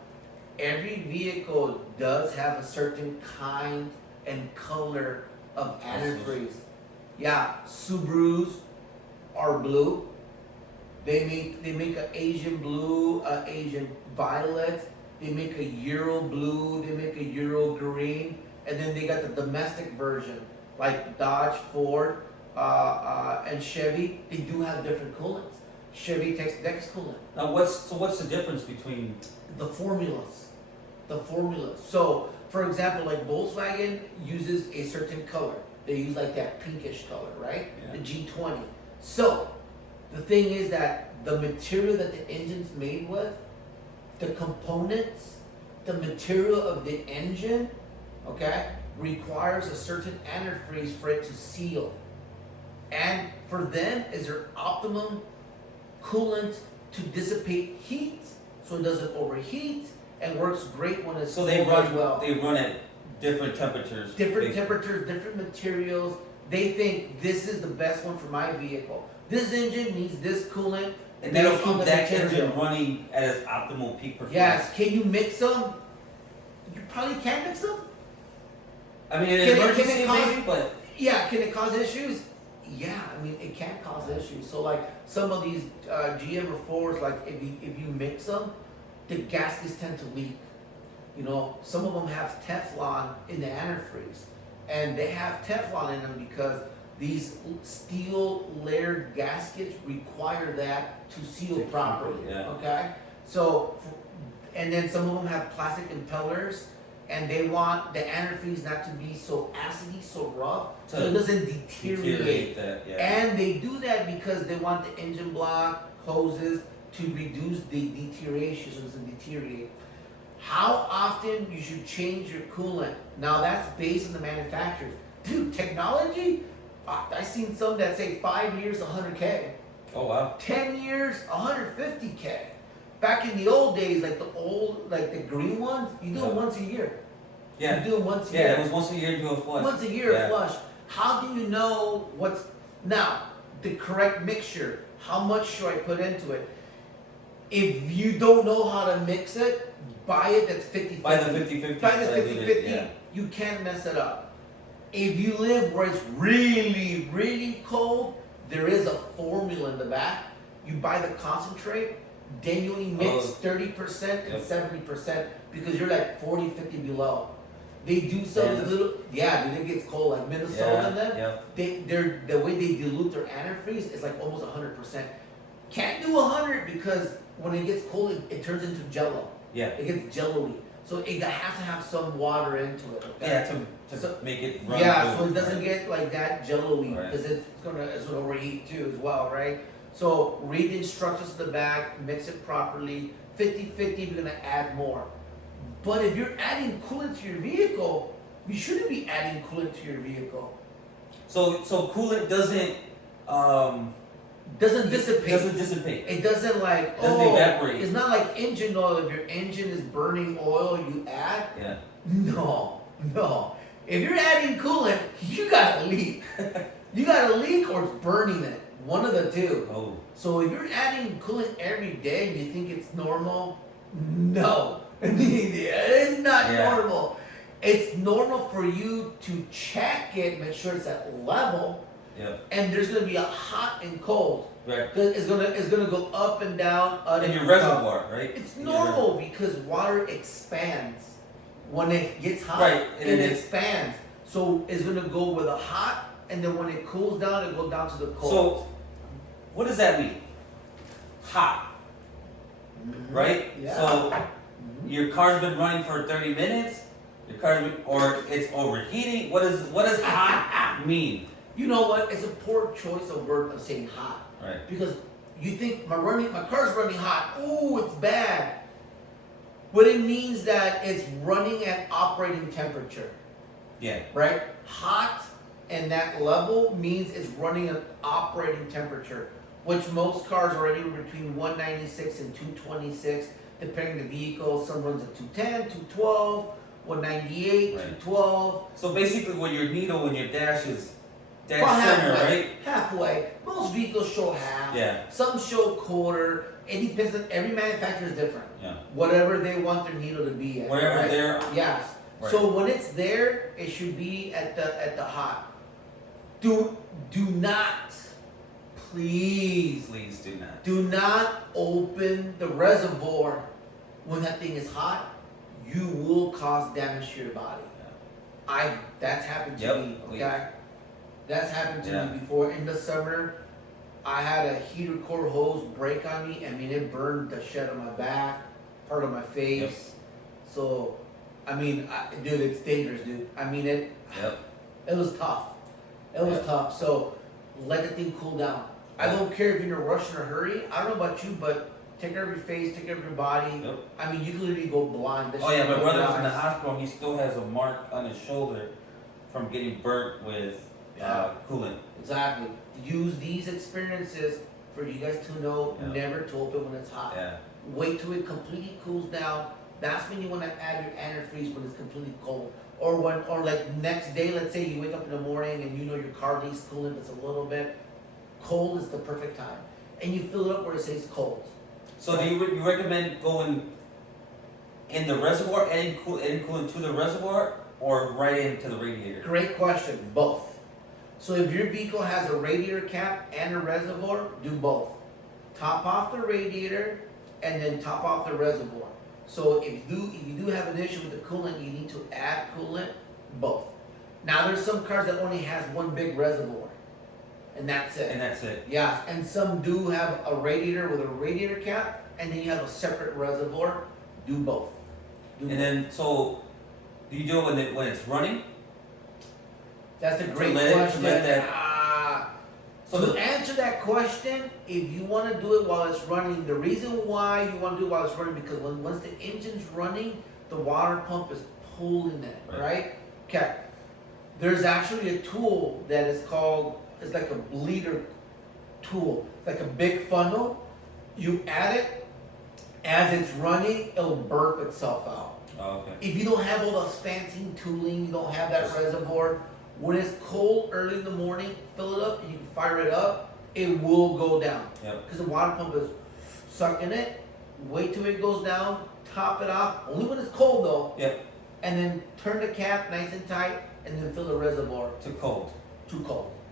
Every vehicle does have a certain kind and color of antifreeze. Yeah, Subarus are blue. They make an Asian blue, an Asian violet. They make a Euro blue. They make a Euro green, and then they got the domestic version like Dodge, Ford, and Chevy. They do have different coolants. Chevy takes Dex coolant. Now what's the difference between the formulas? The formulas. So, for example, like Volkswagen uses a certain color. They use like that pinkish color, right? The G20. So, the thing is that the material that the engine's made with, the components, the material of the engine, okay, requires a certain antifreeze for it to seal. And for them, is their optimum coolant to dissipate heat so it doesn't overheat and works great when it's so they run well. They run at different temperatures. Different temperatures, different materials. They think this is the best one for my vehicle. This engine needs this coolant. And that'll based on keep the that material. engine running at its optimal peak performance. Yes. Can you mix them? You probably can mix them. I mean, in an emergency cause, maybe, but yeah, can it cause issues? Yeah, I mean it can cause issues. So like some of these GM or Fords, like if you mix them, the gaskets tend to leak. You know, some of them have Teflon in the antifreeze, and they have Teflon in them because these steel layered gaskets require that to seal properly. Okay, so and then some of them have plastic impellers, and they want the antifreeze not to be so acidy, so rough, so it doesn't deteriorate. And they do that because they want the engine block hoses to reduce the deterioration, so it doesn't deteriorate. How often you should change your coolant? Now that's based on the manufacturers. Dude, technology, I've seen some that say 5 years, 100K. Oh wow. 10 years, 150K. Back in the old days, like the green ones, you do them once a year. Yeah. You do them once a year. Yeah, it was once a year do a flush. Once a year flush. How do you know what's now the correct mixture? How much should I put into it? If you don't know how to mix it, buy it that's 50-50. Buy the 50-50. Buy the 50-50. You can't mess it up. If you live where it's really, really cold, there is a formula in the back. You buy the concentrate, then you only mix 30% and 70% because you're like 40, 50 below. They do some little, dude, it gets cold, like Minnesota and them. The way they dilute their antifreeze is like almost 100%. Can't do 100 because when it gets cold, it turns into jello. Yeah. It gets jello-y. So it has to have some water into it. Okay? Yeah, to make it run. Yeah, so it doesn't get like that jello-y because it's gonna overheat too as well, right? So read the instructions to the back, mix it properly. 50-50 if you're gonna add more. But if you're adding coolant to your vehicle, you shouldn't be adding coolant to your vehicle. So coolant doesn't dissipate. Doesn't dissipate. It doesn't like doesn't evaporate. It's not like engine oil. If your engine is burning oil, you add. Yeah. No. If you're adding coolant, you got a leak. You got a leak or it's burning it. One of the two. Oh. So if you're adding coolant every day and you think it's normal, no. It's not normal. It's normal for you to check it, make sure it's at level. Yep. And there's gonna be a hot and cold. Right. It's gonna go up and down. In your reservoir, right? It's normal because water expands. When it gets hot, it expands. So it's gonna go with a hot, and then when it cools down, it goes down to the cold. So, what does that mean? Hot. Right? Yeah. So, your car's been running for 30 minutes. Or it's overheating. What does hot mean? You know what? It's a poor choice of word of saying hot. Right. Because you think my car's running hot. Ooh, it's bad. But it means that it's running at operating temperature. Yeah. Right? Hot and that level means it's running at operating temperature, which most cars are already between 196 and 226, depending on the vehicle. Some runs at 210, 212, 198, 212. So basically when your needle and your dash is dead center, right? Halfway. Most vehicles show half. Yeah. Some show quarter. It depends on every manufacturer is different. Yeah. Whatever they want their needle to be at. Whatever they're. Yes. Right. So when it's there, it should be at the hot. Do not, please do not open the reservoir when that thing is hot. You will cause damage to your body. Yeah. That's happened to me. Okay. That's happened to me before. In the summer, I had a heater core hose break on me. I mean, it burned the shit on my back, part of my face. Yep. So, I mean, dude, it's dangerous, dude. I mean, it was tough. It was tough. So, let the thing cool down. I don't care if you're in a rush or a hurry. I don't know about you, but take care of your face, take care of your body. Yep. I mean, you can literally go blind. My brother was in the hospital. He still has a mark on his shoulder from getting burnt with coolant. Exactly. Use these experiences for you guys to know never to open when it's hot. Yeah. Wait till it completely cools down. That's when you want to add your antifreeze when it's completely cold. Or like next day, let's say you wake up in the morning and you know your car needs coolant, it's a little bit cold is the perfect time. And you fill it up where it says cold. So do you recommend going in the reservoir, adding coolant to the reservoir, or right into the radiator? Great question. Both. So if your vehicle has a radiator cap and a reservoir, do both. Top off the radiator and then top off the reservoir. So if you do have an issue with the coolant, you need to add coolant, both. Now there's some cars that only has one big reservoir. And that's it. Yeah, and some do have a radiator with a radiator cap, and then you have a separate reservoir. Do both. Then, so, do you do it when it's running? That's a great question. To answer that question, if you want to do it while it's running, the reason why you want to do it while it's running, because once the engine's running, the water pump is pulling it, right? Okay. There's actually a tool that is called, it's like a bleeder tool. It's like a big funnel. You add it, as it's running, it'll burp itself out. Oh, okay. If you don't have all those fancy tooling, you don't have that reservoir, when it's cold early in the morning, fill it up and you can fire it up, it will go down. Because the water pump is sucking it. Wait till it goes down, top it off, only when it's cold though. Yep. And then turn the cap nice and tight and then fill the reservoir. Too cold.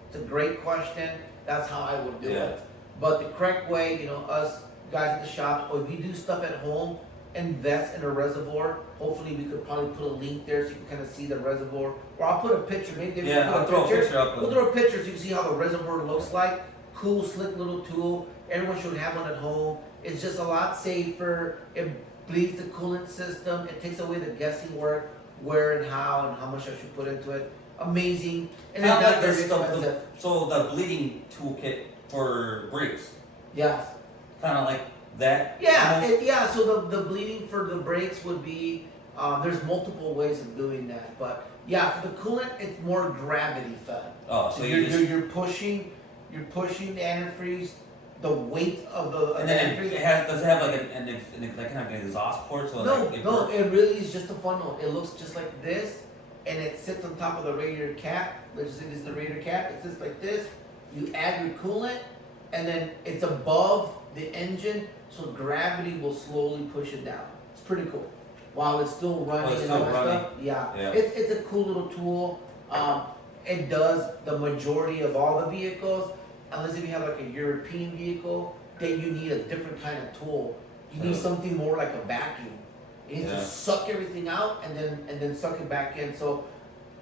It's a great question. That's how I would do it. But the correct way, us guys at the shop, or if you do stuff at home, invest in a reservoir. Hopefully, we could probably put a link there so you can kind of see the reservoir. Or I'll put a picture. Maybe Yeah, we'll I'll throw a picture up. We'll throw a picture so you can see how the reservoir looks like. Cool, slick little tool. Everyone should have one at home. It's just a lot safer. It bleeds the coolant system. It takes away the guessing work, where and how much I should put into it. Amazing. And it's not very expensive. So the bleeding toolkit for brakes, Yes. kind of like that. Yeah. So the bleeding for the brakes would be there's multiple ways of doing that, but yeah, for the coolant it's more gravity fed. Oh, so you're pushing the antifreeze, the weight of the and then antifreeze. does it have like like kind of an exhaust port? So No, like no, it really is just a funnel. It looks just like this, and it sits on top of the radiator cap. Let's just say this is the radiator cap. It sits like this. You add your coolant, and then it's above the engine, so gravity will slowly push it down. It's pretty cool. While it's still running and all that stuff. Yeah. It's a cool little tool. It does the majority of all the vehicles, unless if you have like a European vehicle, then you need a different kind of tool. You need something more like a vacuum. It needs to suck everything out and then suck it back in. So,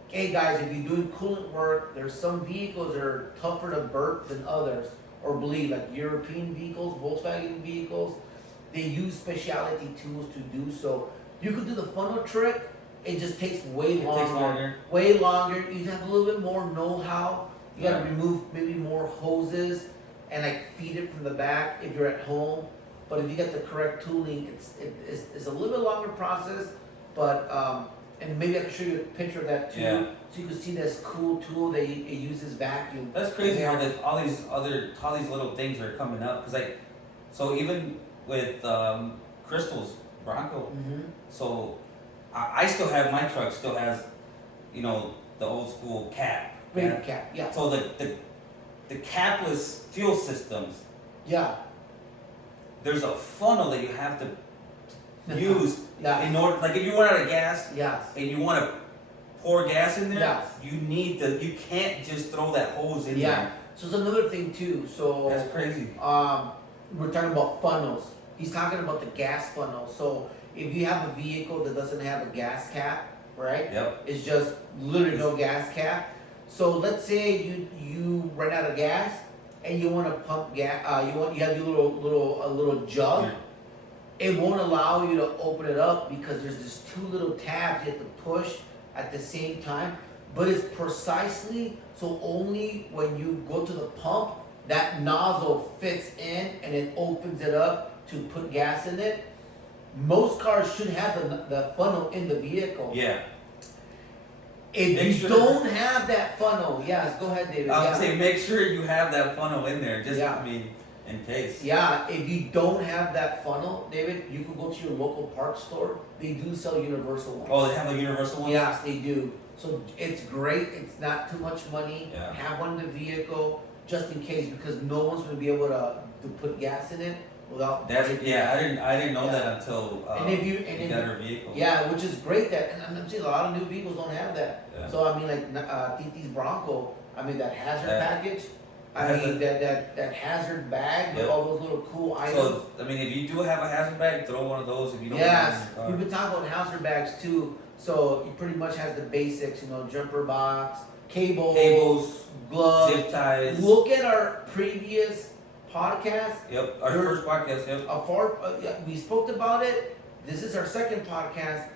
hey guys, if you're doing coolant work, there's some vehicles that are tougher to burp than others or bleed, like European vehicles, Volkswagen vehicles. They use specialty tools to do so. You could do the funnel trick. It just takes way longer. Way longer. You have a little bit more know-how. You gotta remove maybe more hoses and like feed it from the back if you're at home. But if you get the correct tooling, it's a little bit longer process. But and maybe I can show you a picture of that too, so you can see this cool tool that it uses vacuum. That's crazy how all these little things are coming up. Cause like, so even with Crystal's Bronco, so I still have my truck still has, you know, the old school cap. Radiator cap, yeah. So the capless fuel systems. Yeah. There's a funnel that you have to use in order, like if you run out of gas and you want to pour gas in there, you can't just throw that hose in there. So it's another thing too. So that's crazy. We're talking about funnels. He's talking about the gas funnel. So if you have a vehicle that doesn't have a gas cap, right? Yep. It's just literally no gas cap. So let's say you run out of gas and you want to pump gas. You have your little jug. Yeah. It won't allow you to open it up because there's just two little tabs you have to push at the same time. But it's precisely so only when you go to the pump, that nozzle fits in and it opens it up to put gas in it. Most cars should have the funnel in the vehicle. Yeah. If you don't have that funnel, yes, go ahead, David. I was gonna say, make sure you have that funnel in there, just I mean, in case. Yeah, if you don't have that funnel, David, you can go to your local parts store. They do sell universal ones. Oh, they have a universal one? Yes, they do. So it's great. It's not too much money. Yeah. Have one in the vehicle just in case, because no one's going to be able to put gas in it without. I didn't know that until you got her vehicle. Yeah, which is great that, and I'm saying a lot of new vehicles don't have that. Yeah. So I mean, like Titi's Bronco, I mean that hazard package. I mean that hazard bag with all those little cool items. So I mean, if you do have a hazard bag, throw one of those. If you don't. Yes, we've been talking about hazard bags too. So it pretty much has the basics, jumper box, cables, gloves, zip ties. Look at our previous podcast. Yep, our first podcast. Yep. We spoke about it. This is our second podcast.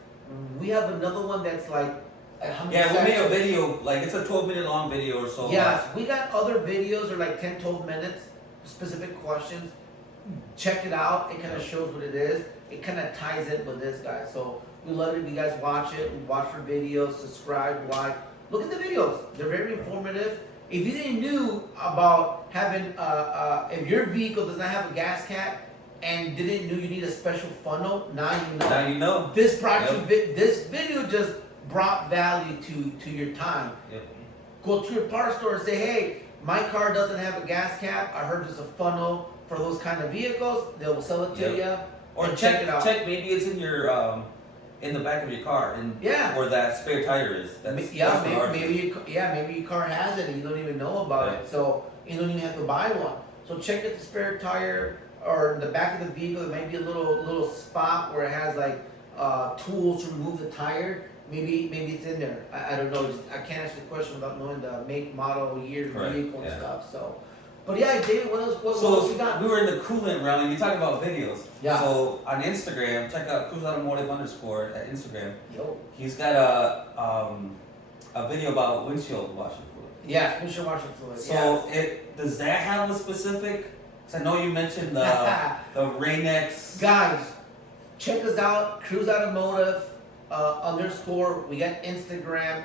We have another one that's like. We made a video, like it's a 12-minute long video or so. Yes, we got other videos are like 10, 12 minutes, specific questions. Check it out. It kind of shows what it is. It kind of ties in with this guy. So we love it if you guys watch it. Watch our videos, subscribe, like. Look at the videos. They're very informative. If you didn't knew about having, if your vehicle does not have a gas cap and didn't know you need a special funnel, now you know. Now you know. This brought you, this video just brought value to your time. Yep. Go to your parts store and say, hey, my car doesn't have a gas cap. I heard there's a funnel for those kind of vehicles. They will sell it to you. Or check it out. Check maybe it's in your in the back of your car and where that spare tire is. Maybe your car has it and you don't even know about it. So you don't even have to buy one. So check out the spare tire or in the back of the vehicle, there might be a little spot where it has like tools to remove the tire. Maybe it's in there. I don't know. I can't answer the question without knowing the make, model, year, Correct, vehicle, and yeah. stuff. So, but yeah, David, what else you got? We were in the coolant realm, and you talking about videos. Yeah. So on Instagram, check out Cruz Automotive _ at Instagram. Yo. He's got a video about windshield washer fluid. Yeah, windshield washer fluid. So does that have a specific? Cause I know you mentioned the Rain-X. Guys, check us out, Cruz Automotive _ We got Instagram.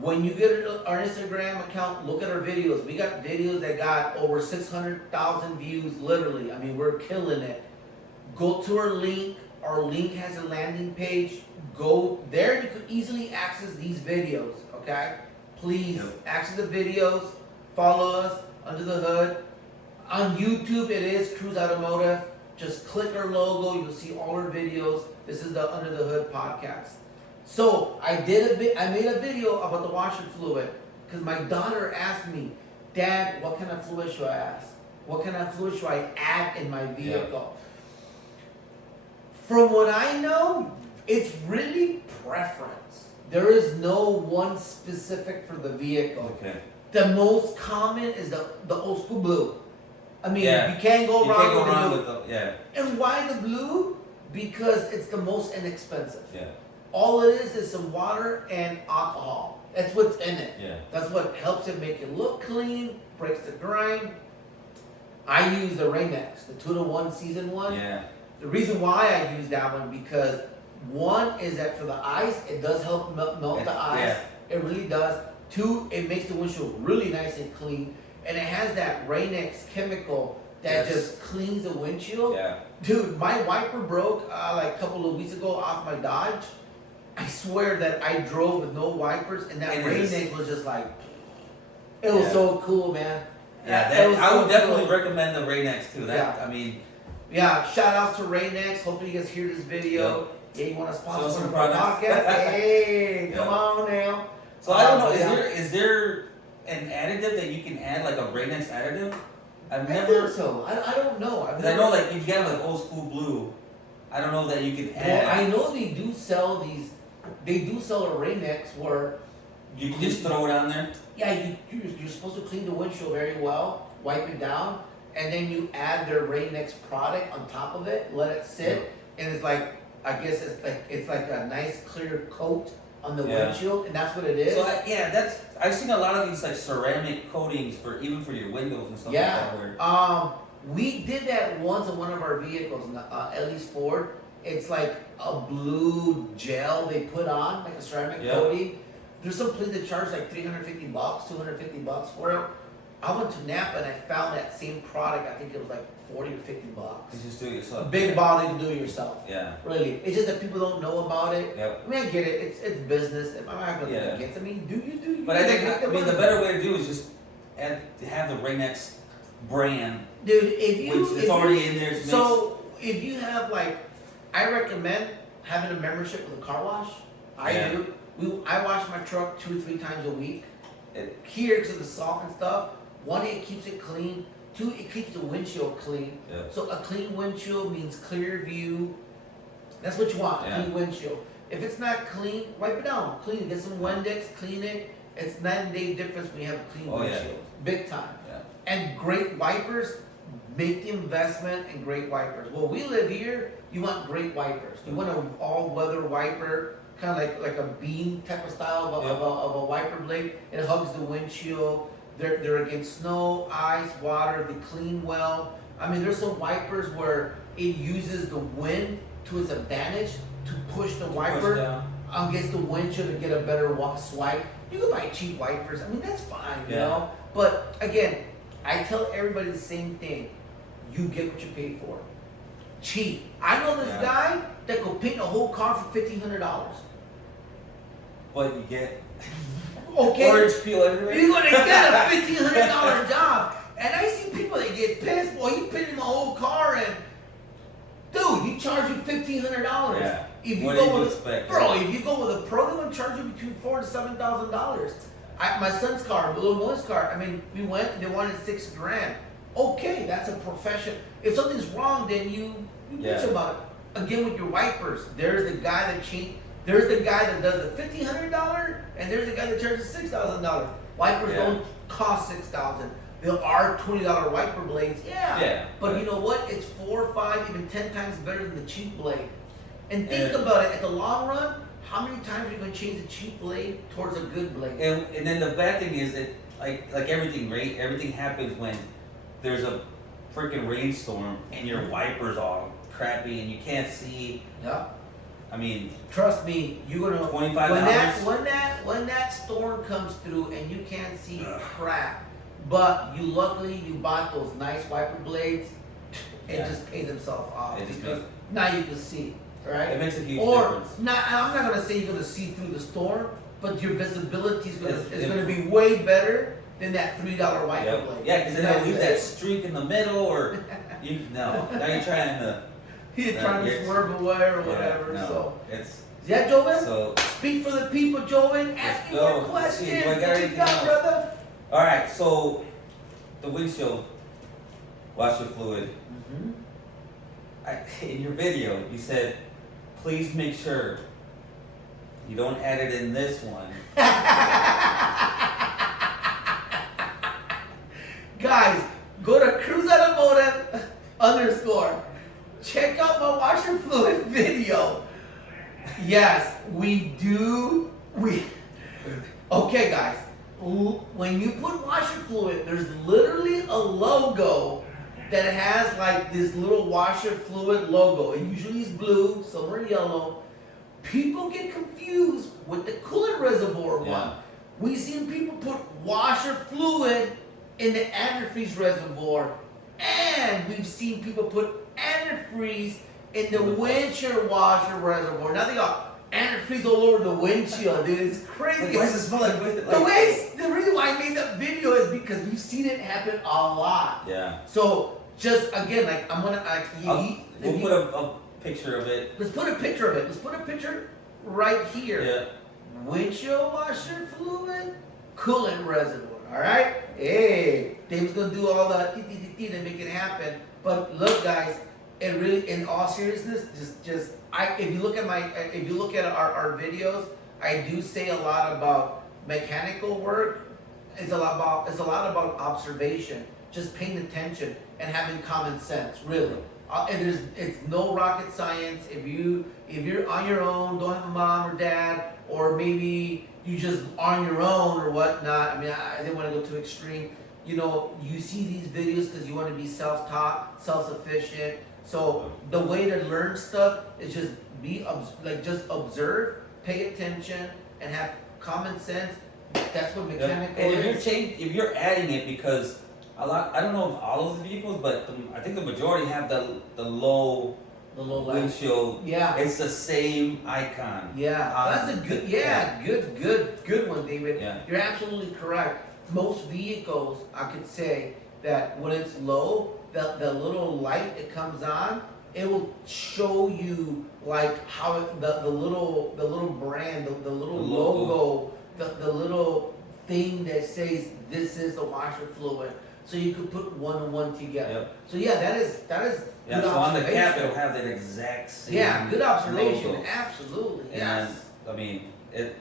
When you get our Instagram account, look at our videos. We got videos that got over 600,000 views, literally. I mean, we're killing it. Go to our link. Our link has a landing page. Go there. You could easily access these videos, okay? Please access the videos. Follow us under the hood. On YouTube, it is Cruz Automotive. Just click our logo. You'll see all our videos. This is the Under the Hood podcast. So I made a video about the washer fluid because my daughter asked me, Dad, what kind of fluid should I ask? What kind of fluid should I add in my vehicle? From what I know, it's really preference. There is no one specific for the vehicle. Okay. The most common is the old school blue. I mean, Yeah. you can't go wrong with the yeah. And why the blue? Because it's the most inexpensive. Yeah. All it is some water and alcohol. That's what's in it. Yeah. That's what helps it make it look clean, breaks the grime. I use the Rain-X, the 2-to-1 season one. Yeah. The reason why I use that one because one is that for the ice, it does help melt the ice. Yeah. It really does. Two, it makes the windshield really nice and clean. And it has that Rain-X chemical that just cleans the windshield. Yeah. Dude, my wiper broke like a couple of weeks ago off my Dodge. I swear that I drove with no wipers, and that Rain-X was just like, it was so cool, man. Yeah, I would definitely recommend the Rain-X too. I mean, yeah. Shout outs to Rain-X. Hopefully you guys hear this video. Yeah, you want to sponsor some one of our products. podcasts? Hey, come on now. So I don't know. Is there an additive that you can add, like a Rain-X additive? I've never. I think so. I don't know. Because I know, like, if you have like old school blue, I don't know that you can add. Well, I know they do sell these. They do sell a Rain-X where you can just throw it on there. Yeah, you're supposed to clean the windshield very well, wipe it down, and then you add their Rain-X product on top of it, let it sit, and it's like, I guess it's like a nice clear coat on the windshield, and that's what it is. So I've seen a lot of these like ceramic coatings even for your windows and stuff like that. Where we did that once on one of our vehicles, Ellie's Ford. It's like a blue gel they put on, like a ceramic coating. There's some place that charge like $350, $250 for it. I went to Napa and I found that same product. I think it was like $40 or $50. you just do it yourself. A big bottle, you can do it yourself. Yeah. Really, it's just that people don't know about it. Yep. I mean, I get it. It's business. If I'm not gonna against, I mean, do you? But I think the better way to do is just have the Rain-X brand. Dude, it's already in there. So if you have I recommend having a membership with a car wash. I do. I wash my truck 2 or 3 times a week. Here, because of the salt and stuff. 1, it keeps it clean. 2, it keeps the windshield clean. Yeah. So a clean windshield means clear view. That's what you want, a clean windshield. If it's not clean, wipe it down. Clean it. Get some Windex, clean it. It's night and day difference when you have a clean windshield. Big time. Yeah. And great wipers, make the investment in great wipers. Well, we live here, you want great wipers. You want an all-weather wiper, kind of like a beam type of style of a wiper blade. It hugs the windshield. They're against snow, ice, water. They clean well. I mean, there's some wipers where it uses the wind to its advantage to push the wiper against the windshield to get a better swipe. You can buy cheap wipers. I mean, that's fine, you know. But again, I tell everybody the same thing. You get what you pay for. Cheap. I know this guy that could paint a whole car for $1,500. But you get orange peel everywhere. You're gonna get a $1,500 job, and I see people that get pissed. Boy, you painted my whole car, and dude, he charge you $1,500. Yeah. If you what go do you with expect? Bro, if you go with a pro, they're gonna charge you between $4,000 to $7,000. My son's car, little Mo's car. I mean, we went. They wanted $6,000. Okay, that's a profession. If something's wrong, then you bitch about it. Again, with your wipers, there's the guy that there's the guy that does the $1,500, and there's the guy that charges $6,000. Wipers don't cost $6,000. There are $20 wiper blades, but you know what? It's 4, 5, even 10 times better than the cheap blade. And think about it. At the long run, how many times are you going to change a cheap blade towards a good blade? And then the bad thing is that like everything, right? Everything happens when there's a freaking rainstorm and your wipers all crappy and you can't see. Yeah. I mean, trust me, you're gonna $25. When that storm comes through and you can't see crap, but you luckily you bought those nice wiper blades, it just paid themselves off because now you can see, right? It makes a huge difference. I'm not gonna say you're gonna see through the storm, but your visibility is gonna be way better than that $3 wiper blade. Yeah, because then they'll leave that streak in the middle, or now you're trying to. He's trying to swerve away or whatever. Yeah, Joven? So speak for the people, Joven. Ask me more questions. What you got, brother? All right, so the windshield washer fluid. In your video, you said, please make sure you don't add it in this one. Guys, go to Cruz Automotive _ check out my washer fluid video. Yes, we do. Okay, guys. When you put washer fluid, there's literally a logo that has like this little washer fluid logo. It usually is blue, some are yellow. People get confused with the coolant reservoir one. We've seen people put washer fluid in the antifreeze reservoir, and we've seen people put antifreeze in the windshield washer reservoir. Now they got antifreeze all over the windshield, dude. It's crazy. Why does it smell like the reason why I made that video is because we've seen it happen a lot. Yeah. So just again, like I'm gonna we'll put a picture of it. Let's put a picture of it. Let's put a picture right here. Yeah. Windshield washer fluid, coolant reservoir. All right. Hey, Dave's gonna do all the to make it happen. But look, guys, it really, in all seriousness, if you look at our videos, I do say a lot about mechanical work. It's a lot about observation, just paying attention and having common sense. Really, it's no rocket science. If you're on your own, don't have a mom or dad, or maybe you just on your own or whatnot. I mean, I didn't want to go too extreme. You know, you see these videos because you want to be self-taught, self-sufficient. So the way to learn stuff is just just observe, pay attention, and have common sense. That's what mechanical is. And if you're adding it, because I don't know if all of the vehicles, but I think the majority have the low windshield. Yeah. It's the same icon. Yeah. That's a good one, David. Yeah. You're absolutely correct. Most vehicles, I could say that when it's low, the little light that comes on, it will show you like how the little brand, the little logo, the little thing that says this is the washer fluid. So you could put one and one together. Yep. So that is good so on the cap it'll have that exact same. Yeah, good observation. Logo. Absolutely. And yes. I mean,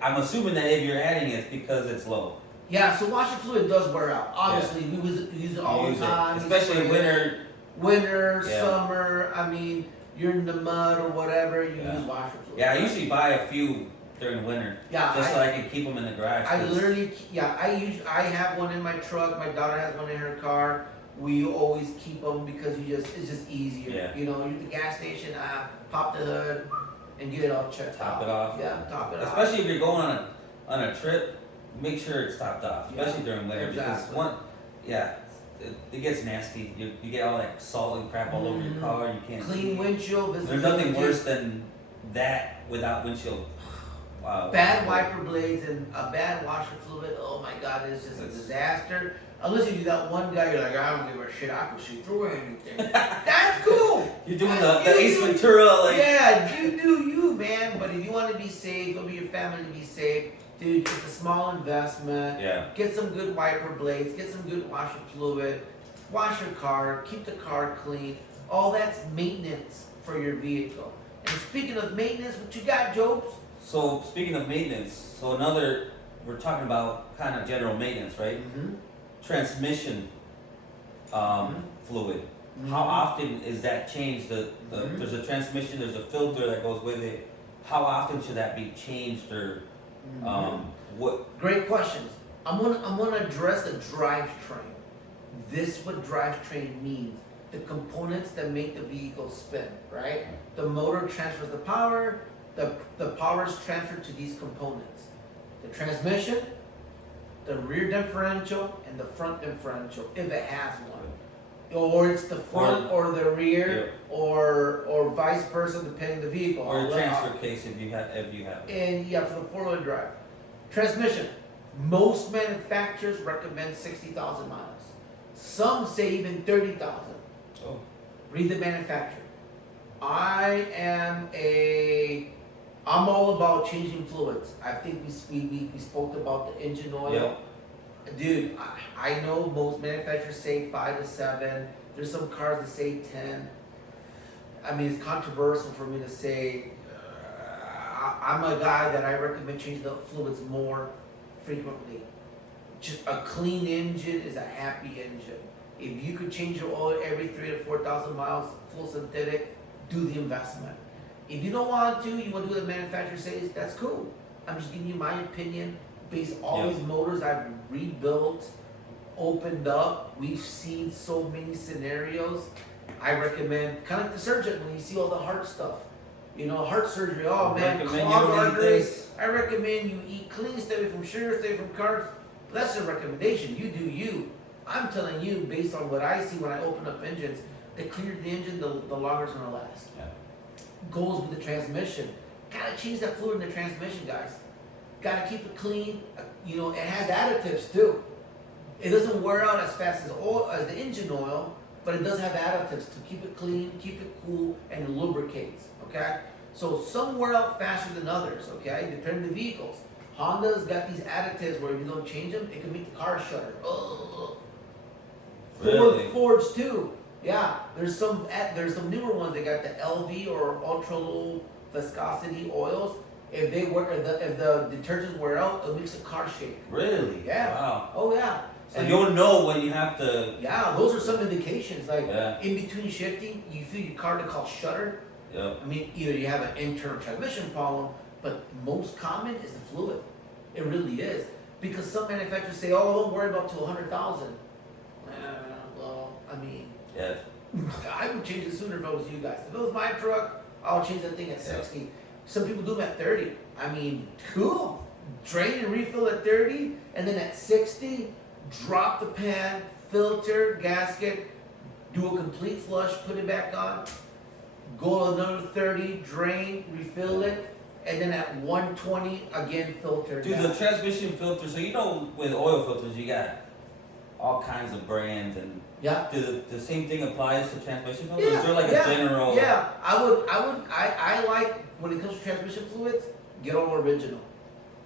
I'm assuming that if you're adding it, it's because it's low. Yeah, so washer fluid does wear out. Obviously, we use it all the time. Especially winter, summer. I mean, you're in the mud or whatever, you use washer fluid. Yeah, I usually buy a few during winter. Yeah, just so I can keep them in the garage. I have one in my truck. My daughter has one in her car. We always keep them because it's just easier. Yeah. You know, you're at the gas station, pop the hood, and get it all checked out. Top it off. Yeah, top it off. Especially if you're going on a trip, make sure it's topped off, especially during winter, because it gets nasty. You get all that salt and crap all over your car. You can't clean windshield. There's nothing worse than that without windshield. Wow. Bad wiper blades and a bad washer fluid. Oh my God, it's just a disaster. Unless you do that one guy, you're like, I don't give a shit. I can see through anything. That's cool. You're doing the Ace Ventura, Yeah, you do you, man. But if you want to be safe, you want your family to be safe, dude, it's a small investment. Yeah. Get some good wiper blades. Get some good washer fluid. wash your car, keep the car clean. All that's maintenance for your vehicle. And speaking of maintenance, what you got, Jobs? So speaking of maintenance, we're talking about kind of general maintenance, right? Mm-hmm. Transmission fluid. Mm-hmm. How often is that changed? There's a transmission, there's a filter that goes with it. How often should that be changed, or what? Great questions. I'm gonna address the drivetrain. This is what drivetrain means. The components that make the vehicle spin, right? The motor transfers the power, the power is transferred to these components. The transmission, the rear differential, and the front differential, if it has one. Or it's the front or the rear, or vice versa, depending on the vehicle. Or a transfer case if you have it. And yeah, for the four-wheel drive. Transmission. Most manufacturers recommend 60,000 miles. Some say even 30,000. Oh. Read the manufacturer. I'm all about changing fluids. I think we spoke about the engine oil. Yep. Dude, I know most manufacturers say 5 to 7. There's some cars that say 10. I mean, it's controversial for me to say. I'm a guy that I recommend changing the fluids more frequently. Just a clean engine is a happy engine. If you could change your oil every 3,000 to 4,000 miles, full synthetic, do the investment. If you don't want to, you want to do what the manufacturer says, that's cool. I'm just giving you my opinion based on all these motors I've rebuilt, opened up. We've seen so many scenarios. I recommend, kind of like the surgeon when you see all the heart stuff. You know, heart surgery, oh man, clogged arteries. I recommend you eat clean, stay away from sugar, stay away from carbs. That's a recommendation. You do you. I'm telling you, based on what I see when I open up engines, the cleaner the engine, the longer it's gonna last. Yeah. Goes with the transmission. Gotta change that fluid in the transmission, guys. Gotta keep it clean. You know, it has additives too. It doesn't wear out as fast as the engine oil, but it does have additives to keep it clean, keep it cool, and it lubricates. Okay? So some wear out faster than others, okay? Depending on the vehicles. Honda's got these additives where if you don't change them, it can make the car shudder. Ugh. Really? Fords too. Yeah, there's some newer ones. They got the LV or ultra low viscosity oils. If the detergents wear out, it makes the car shake. Really? Yeah. Wow. Oh yeah. So you'll know when you have to. Yeah, those are some indications. Like in between shifting, you feel your car to call shudder. Yeah. I mean, either you have an internal transmission problem, but most common is the fluid. It really is. Because some manufacturers say, oh, don't worry about to 100,000. Well, I mean, yeah. I would change it sooner if I was you guys. If it was my truck, I'll change that thing at 60. Some people do them at 30. I mean, cool. Drain and refill at 30, and then at 60, drop the pan, filter, gasket, do a complete flush, put it back on, go another 30, drain, refill it, and then at 120, again, filter. Dude, the transmission filter, so you know with oil filters, you got all kinds of brands, and the same thing applies to transmission filters? Yeah, Is there like a general? Yeah, I like, when it comes to transmission fluids, get all original.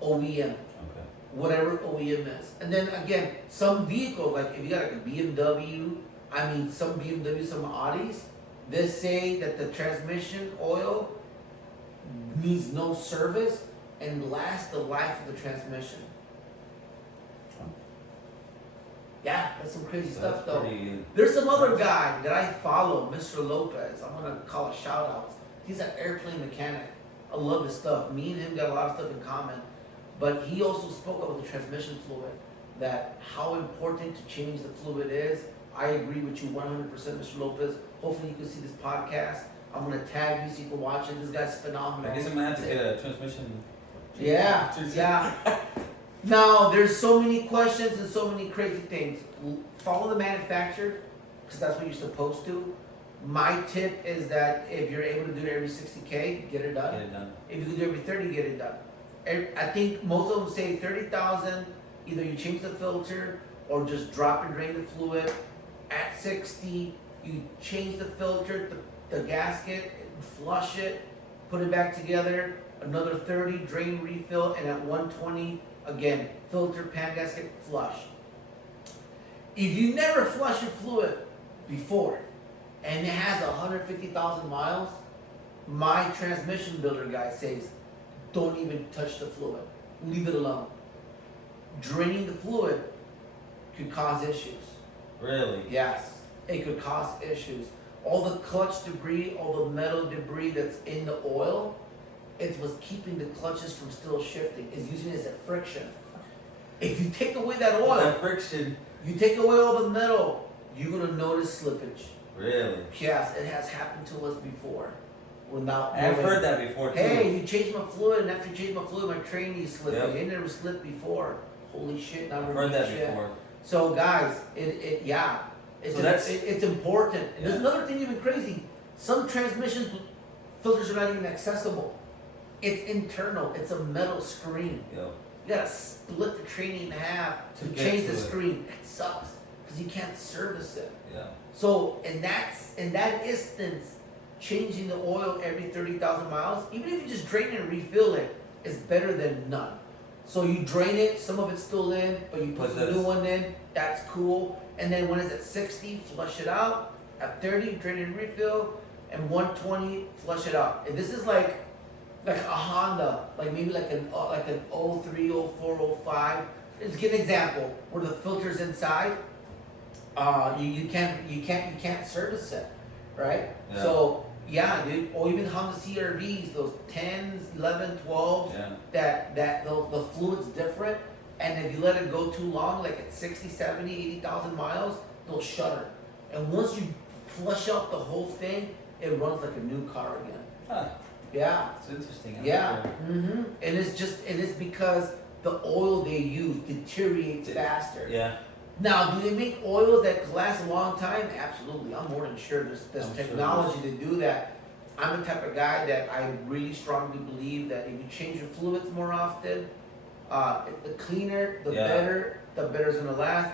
OEM. Okay. Whatever OEM is. And then again, some vehicles, like if you got like a BMW, some BMW, some Audis, they say that the transmission oil needs no service and lasts the life of the transmission. Yeah, that's some crazy stuff though. There's some other guy that I follow, Mr. Lopez. I'm gonna call a shout out. He's an airplane mechanic. I love his stuff. Me and him got a lot of stuff in common. But he also spoke about the transmission fluid, that how important to change the fluid is. I agree with you 100%, Mr. Lopez. Hopefully you can see this podcast. I'm gonna tag you so you can watch it. This guy's phenomenal. I guess I'm gonna have to get a transmission. Yeah. Now, there's so many questions and so many crazy things. Follow the manufacturer, because that's what you're supposed to. My tip is that if you're able to do it every 60K, get it done. Get it done. If you can do it every 30, get it done. I think most of them say 30,000, either you change the filter or just drop and drain the fluid. At 60, you change the filter, the gasket, flush it, put it back together. Another 30, drain, refill, and at 120, again, filter, pan gasket, flush. if you never flush your fluid before, and it has 150,000 miles, my transmission builder guy says, don't even touch the fluid. Leave it alone. Draining the fluid could cause issues. Really? Yes, it could cause issues. All the clutch debris, all the metal debris that's in the oil, it's what's keeping the clutches from still shifting. It's using it as a friction. If you take away that oil, That friction. you take away all the metal, you're gonna notice slippage. Really? Yes, it has happened to us before. Without I've knowing. heard that before too. Hey, you changed my fluid, and after you changed my fluid, my trainee slipped. Yep. It never slipped before. Holy shit! Now I've we're heard that shit. before. So guys, it's So it's important. And there's Yeah. another thing even crazy. Some transmission filters are not even accessible. It's internal. It's a metal screen. Yo. You gotta split the training in half to get change to the it. screen. It sucks because you can't service it. Yeah. So in that instance, changing the oil every 30,000 miles, even if you just drain it and refill it, is better than none. So you drain it, some of it's still in, but you put the new one in, that's cool. And then when it's at 60, flush it out. At 30, drain and refill. And 120, flush it out. And this is like a Honda, like maybe like an 03, 04, 05. Let's get an example where the filter's inside. You can't service it, right? Yeah. So yeah, dude. Or even Honda CRVs, those 10s, 11, 12s. Yeah. That the fluid's different, and if you let it go too long, like at 60, 70, 80,000 miles, they'll shudder. And once you flush out the whole thing, it runs like a new car again. Huh. Yeah. It's interesting. Yeah. Mm-hmm. And it's because the oil they use deteriorates faster. Yeah. Now, do they make oils that last a long time? Absolutely. I'm more than sure there's I'm technology to do that. I'm the type of guy that I really strongly believe that if you change your fluids more often, the cleaner, the better it's gonna last.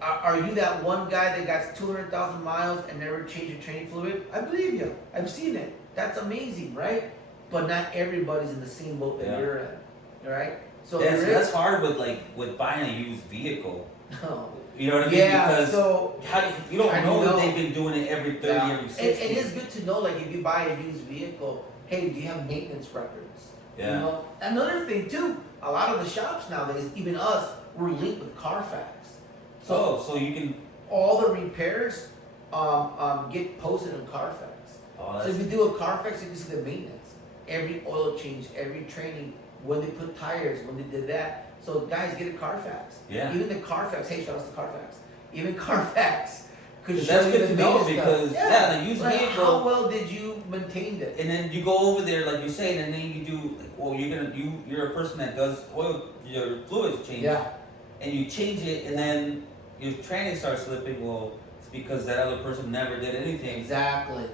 Are you that one guy that got 200,000 miles and never changed your training fluid? I believe you. I've seen it. That's amazing, right? But not everybody's in the same boat that you're in, right? So that's hard with buying a used vehicle. No. You know what I mean? Yeah, because so you don't know that they've been doing it every 30, every 60. It is good to know, like, if you buy a used vehicle, hey, do you have maintenance records? Yeah. You know? Another thing, too, a lot of the shops nowadays, even us, we're linked with Carfax. So you can... All the repairs get posted on Carfax. Oh, so if you do a Carfax, you can see the maintenance. Every oil change, every training, when they put tires, when they did that. So guys, get a Carfax. Yeah. Even the Carfax, hey, shout out to Carfax. Even Carfax could show that's you good the to know maintenance because stuff. the used Like, vehicle. how well did you maintain it? And then you go over there, like you're saying, and then you do. Well, you're a person that does oil, your fluids change. Yeah. And you change it, and then your training starts slipping. Well, it's because that other person never did anything. Exactly.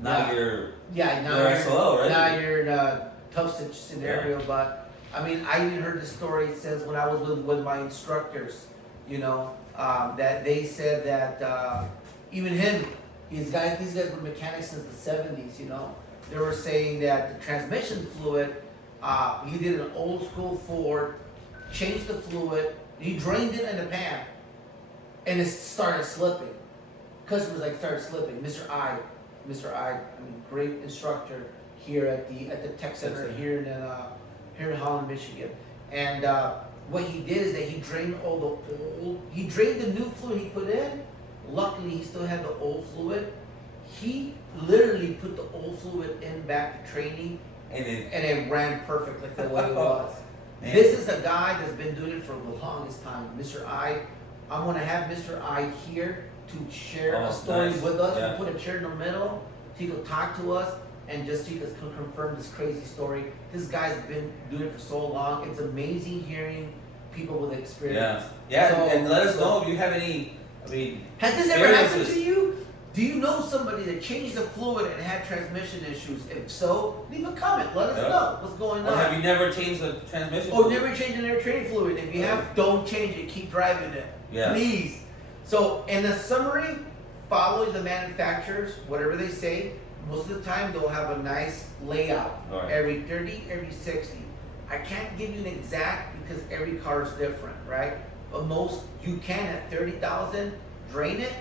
Now you're you're SOL, right? Now you're in a tough scenario, but I mean, I even heard the story since when I was with my instructors, you know, that they said that even these guys were mechanics since the 70s, you know. They were saying that the transmission fluid, he did an old school Ford, changed the fluid, he drained it in a pan, and it started slipping. Customers started slipping. Mr. I mean, great instructor here at the tech center here in Holland, Michigan. And what he did is that he drained he drained the new fluid he put in. Luckily, he still had the old fluid. He literally put the old fluid in back to training, and it ran perfect like the way it was. Man. This is a guy that's been doing it for the longest time, Mr. I. I'm gonna have Mr. I here to share a story with us. Yeah. We'll put a chair in the middle so he can talk to us and just so you can confirm this crazy story. This guy's been doing it for so long. It's amazing hearing people with experience. Yeah. So, and let us know if you have any. I mean, has this ever happened to you? Do you know somebody that changed the fluid and had transmission issues? If so, leave a comment. Let us know what's going on. Or have you never changed the transmission? Or never changed an air training fluid. If you have, don't change it. Keep driving it. Yeah. Please. So, in the summary, follow the manufacturers, whatever they say. Most of the time, they'll have a nice layout. Right. Every 30, every 60. I can't give you an exact because every car is different, right? but most you can at 30,000 drain it.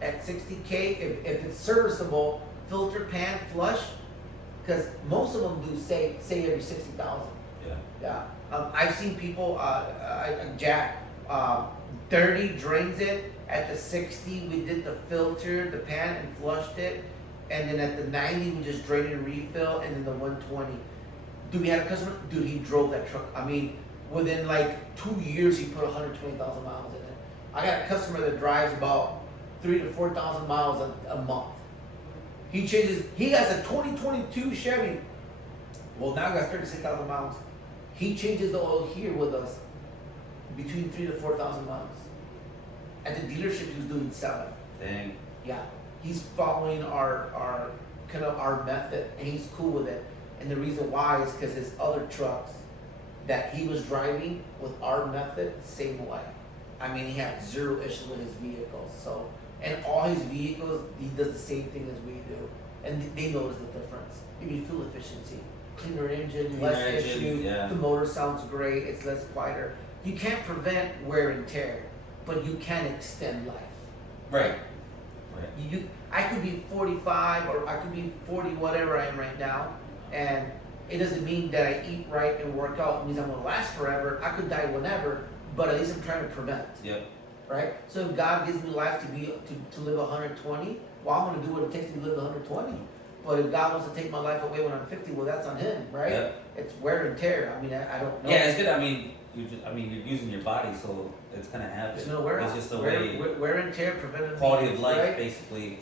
At 60K, if it's serviceable, filter, pan, flush, because most of them do say every 60,000. Yeah. Yeah. I've seen people, Jack, 30 drains it. At the 60, we did the filter, the pan, and flushed it. And then at the 90, we just drained and refill. And then the 120. Dude, we had a customer, dude, he drove that truck. I mean, within like 2 years, he put 120,000 miles in it. I got a customer that drives about 3,000 to 4,000 miles a month. He has a 2022 Chevy. Well, now he got 36,000 miles. He changes the oil here with us between 3,000 to 4,000 miles. At the dealership, he was doing 7. Dang. Yeah, he's following our kind of our method, and he's cool with it. And the reason why is because his other trucks that he was driving with our method, same way. I mean, he had 0 issue with his vehicles. So, and all his vehicles, he does the same thing as we do, and they notice the difference. Maybe fuel efficiency, cleaner engine, less issue. Yeah. The motor sounds great. It's less quieter. You can't prevent wear and tear, but you can extend life. Right. I could be 45 or I could be 40, whatever I am right now, and it doesn't mean that I eat right and work out. It means I'm gonna last forever. I could die whenever, but at least I'm trying to prevent. Yep. Right? So if God gives me life to live 120, well, I'm gonna do what it takes to live 120. But if God wants to take my life away when I'm 50, well, that's on Him, right? Yep. It's wear and tear. I mean, I don't know. Yeah, it's good. I mean, you're using your body, so it's gonna happen. It's gonna wear out. It's just the wear and tear, preventative quality of life, right? basically.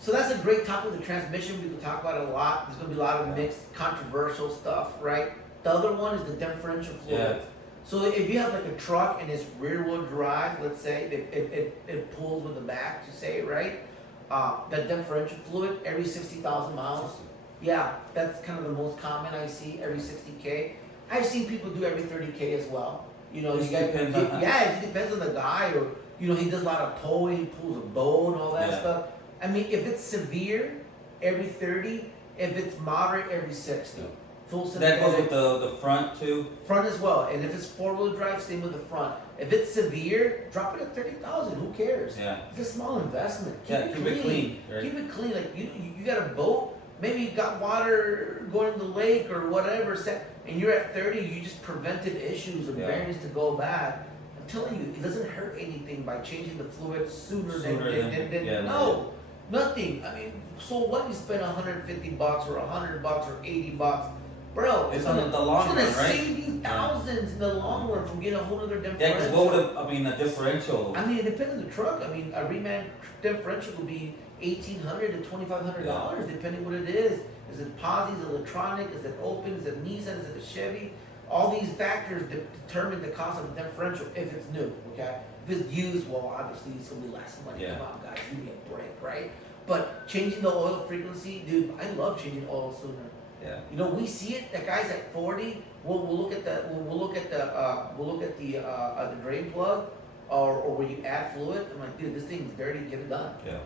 So that's a great topic, the transmission. We can talk about it a lot. There's going to be a lot of mixed, controversial stuff, right? The other one is the differential fluid. Yeah. So if you have like a truck and it's rear wheel drive, let's say, it pulls with the back, to say, right? That differential fluid every 60,000 miles. Yeah, that's kind of the most common I see, every 60K. I've seen people do every 30K as well. You know, It depends on it just depends on the guy, or, you know, he does a lot of towing, he pulls a boat and all that stuff. I mean, if it's severe, every 30. If it's moderate, every 60. Full That goes with the front too? Front as well. And if it's 4-wheel drive, same with the front. If it's severe, drop it at 30,000. Who cares? Yeah. It's a small investment. Keep it clean. Right? Keep it clean. Like you got a boat, maybe you got water going in the lake or whatever, and you're at 30, you just prevented issues or bearings to go bad. I'm telling you, it doesn't hurt anything by changing the fluid sooner than no. Nothing. I mean, so what? You spend $150 or $100 or $80, bro. It's on the long run, right? It's gonna save you thousands in the long run from getting a whole other differential. Yeah, because what would a differential? I mean, it depends on the truck. I mean, a reman differential will be $1,800 to $2,500, depending what it is. Is it posi? Is it electronic? Is it open? Is it Nissan? Is it a Chevy? All these factors determine the cost of the differential if it's new. Okay. If it's used, well, obviously it's gonna be less money. Yeah. Come on, guys, give me a break, right? But changing the oil frequency, dude, I love changing oil sooner. Yeah. You know, we see it. The guys at 40. We'll look at the drain plug, or where you add fluid. I'm like, dude, this thing's dirty. Get it done. Yeah.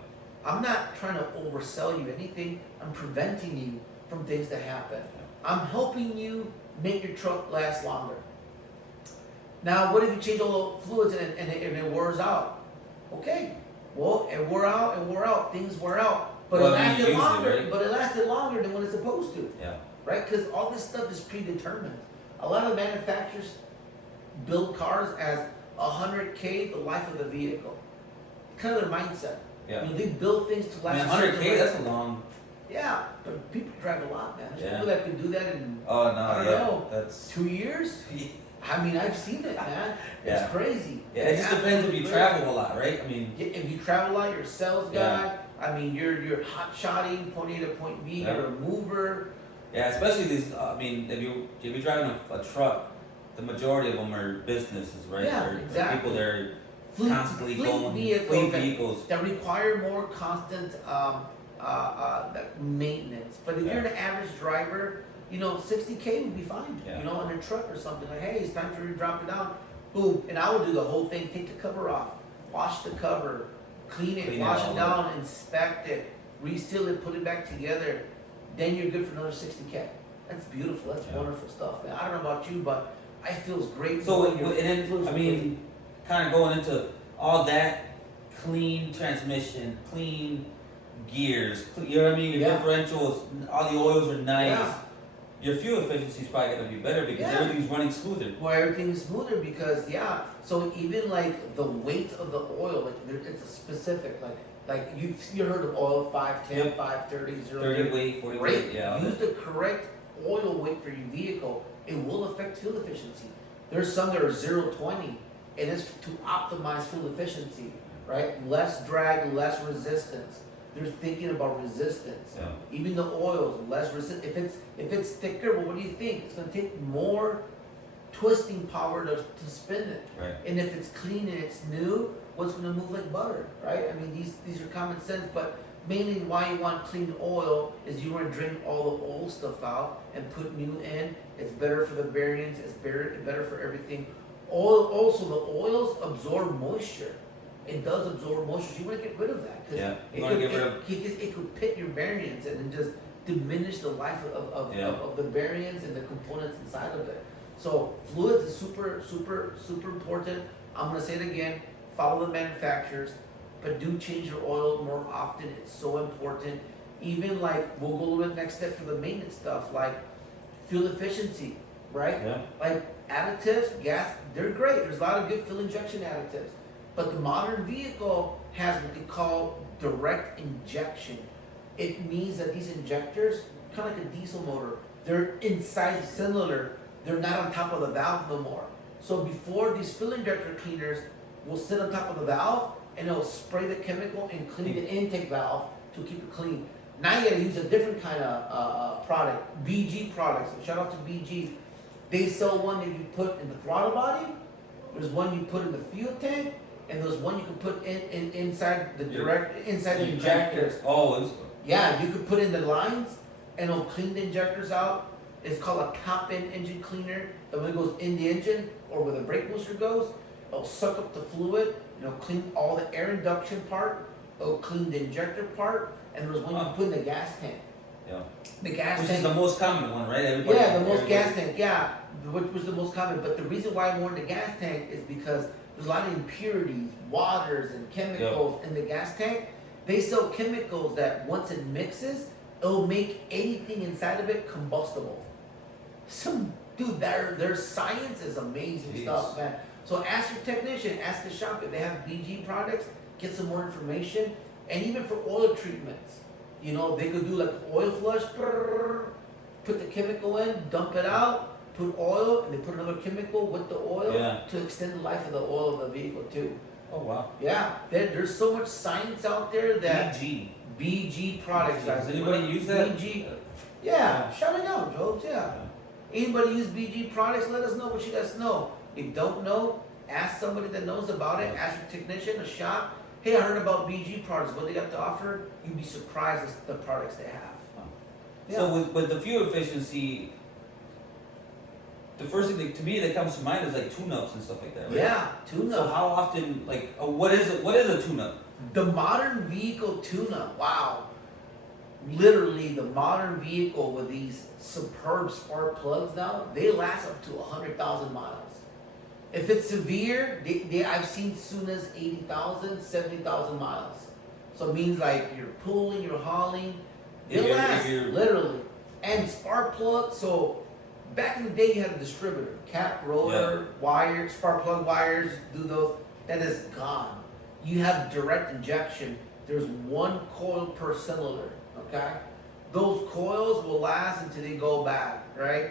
I'm not trying to oversell you anything. I'm preventing you from things that happen. I'm helping you make your truck last longer. Now, what if you change all the fluids and it wears out? Okay, well, it wore out, things wear out, but it lasted longer. Right? But it lasted longer than when it's supposed to. Yeah. Right? Because all this stuff is predetermined. A lot of manufacturers build cars as 100K the life of the vehicle. Kind of their mindset. Yeah. You know, they build things to last. 100K, that's a long. Yeah, but people drive a lot, man. There's Yeah. people that can do that in Oh no, I don't know, that's 2 years. I mean, I've seen it, man. It's Yeah. crazy. Yeah, it just depends if you travel a lot, right? I mean, if you travel a lot, you're a sales guy. Yeah. I mean, you're hot shotting point A to point B. Yeah. You're a mover. yeah, especially these. I mean, if you're driving a truck, the majority of them are businesses, right? Yeah, Or exactly. people that are Fleet constantly going vehicles fleet that- vehicles. that require more constant maintenance. But if Yeah. you're an average driver, you know, 60K would be fine. Yeah. You know, on a truck or something. Like, hey, it's time for you to drop it down. Boom. And I would do the whole thing. Take the cover off. Wash the cover. Clean it. Clean it wash all it down. Inspect it. Reseal it. Put it back together. Then you're good for another 60K. That's beautiful. That's Yeah. wonderful stuff, man. I don't know about you, but I feels great. So, knowing your and then, feels I mean, kind of going into all that, clean transmission, clean gears, you know what I mean? Your differentials, all the oils are nice. Yeah. Your fuel efficiency is probably gonna be better because everything's running smoother. Well, everything's smoother because so even like the weight of the oil, like it's a specific like you heard of oil 510, 530, 30 weight, 40 Great. weight, yeah. Use the correct oil weight for your vehicle. It will affect fuel efficiency. There's some that are 0-20, and it's to optimize fuel efficiency, right? Less drag, less resistance. They're thinking about resistance. Yeah. Even the oils, less resist. If it's thicker, well, what do you think? It's gonna take more twisting power to spin it. Right. And if it's clean and it's new, what's gonna move like butter, right? I mean, these are common sense, but mainly why you want clean oil is you want to drain all the old stuff out and put new in. It's better for the bearings. It's better for everything. Oil, also the oils absorb moisture. It does absorb moisture. So you want to get rid of that because it could pit your bearings and then just diminish the life of the bearings and the components inside of it. So fluids is super important. I'm gonna say it again. Follow the manufacturers, but do change your oil more often. It's so important. Even like we'll go a little bit next step for the maintenance stuff, like fuel efficiency, right? Yeah. Like additives, gas, they're great. There's a lot of good fuel injection additives. But the modern vehicle has what they call direct injection. It means that these injectors, kind of like a diesel motor, they're inside the cylinder. They're not on top of the valve no more. So before, these fuel injector cleaners will sit on top of the valve and it'll spray the chemical and clean the intake valve to keep it clean. Now you gotta use a different kind of product, BG products. Shout out to BG. They sell one that you put in the throttle body. There's one you put in the fuel tank. And there's one you can put inside the the injectors. Yeah, you could put in the lines and it'll clean the injectors out. It's called a top-end engine cleaner. And when it goes in the engine or where the brake booster goes, it'll suck up the fluid and it'll clean all the air induction part. It'll clean the injector part. And there's one you can put in the gas tank. Yeah. The gas Which tank. is the most common one, right? Gas tank. Yeah, which was the most common. But the reason why I wanted the gas tank is because there's a lot of impurities, waters, and chemicals in the gas tank. They sell chemicals that once it mixes, it'll make anything inside of it combustible. Their science is amazing stuff, man. So ask your technician, ask the shop if they have BG products, get some more information. And even for oil treatments, they could do like oil flush, put the chemical in, dump it out, put oil, and they put another chemical with the oil to extend the life of the oil of the vehicle too. Oh wow. Yeah, there's so much science out there that BG products, guys. Does anybody use that? BG. Yeah, shout it out, Jobs. Yeah. Anybody use BG products? Let us know what you guys know. If you don't know, ask somebody that knows about it. Ask your technician, a shop. Hey, I heard about BG products. What they got to offer? You'd be surprised at the products they have. Yeah. So with the fuel efficiency, the first thing to me that comes to mind is like tune-ups and stuff like that, right? Yeah, tune-up. So how often, what is a tune-up? The modern vehicle tune-up, wow. Literally, the modern vehicle with these superb spark plugs now, they last up to 100,000 miles. If it's severe, I've seen soon as 80,000, 70,000 miles. So it means like you're pulling, you're hauling, they last, literally. And spark plug, so back in the day, you had a distributor, cap, roller, wire, spark plug wires, do those. That is gone. You have direct injection. There's one coil per cylinder, okay? Those coils will last until they go bad, right?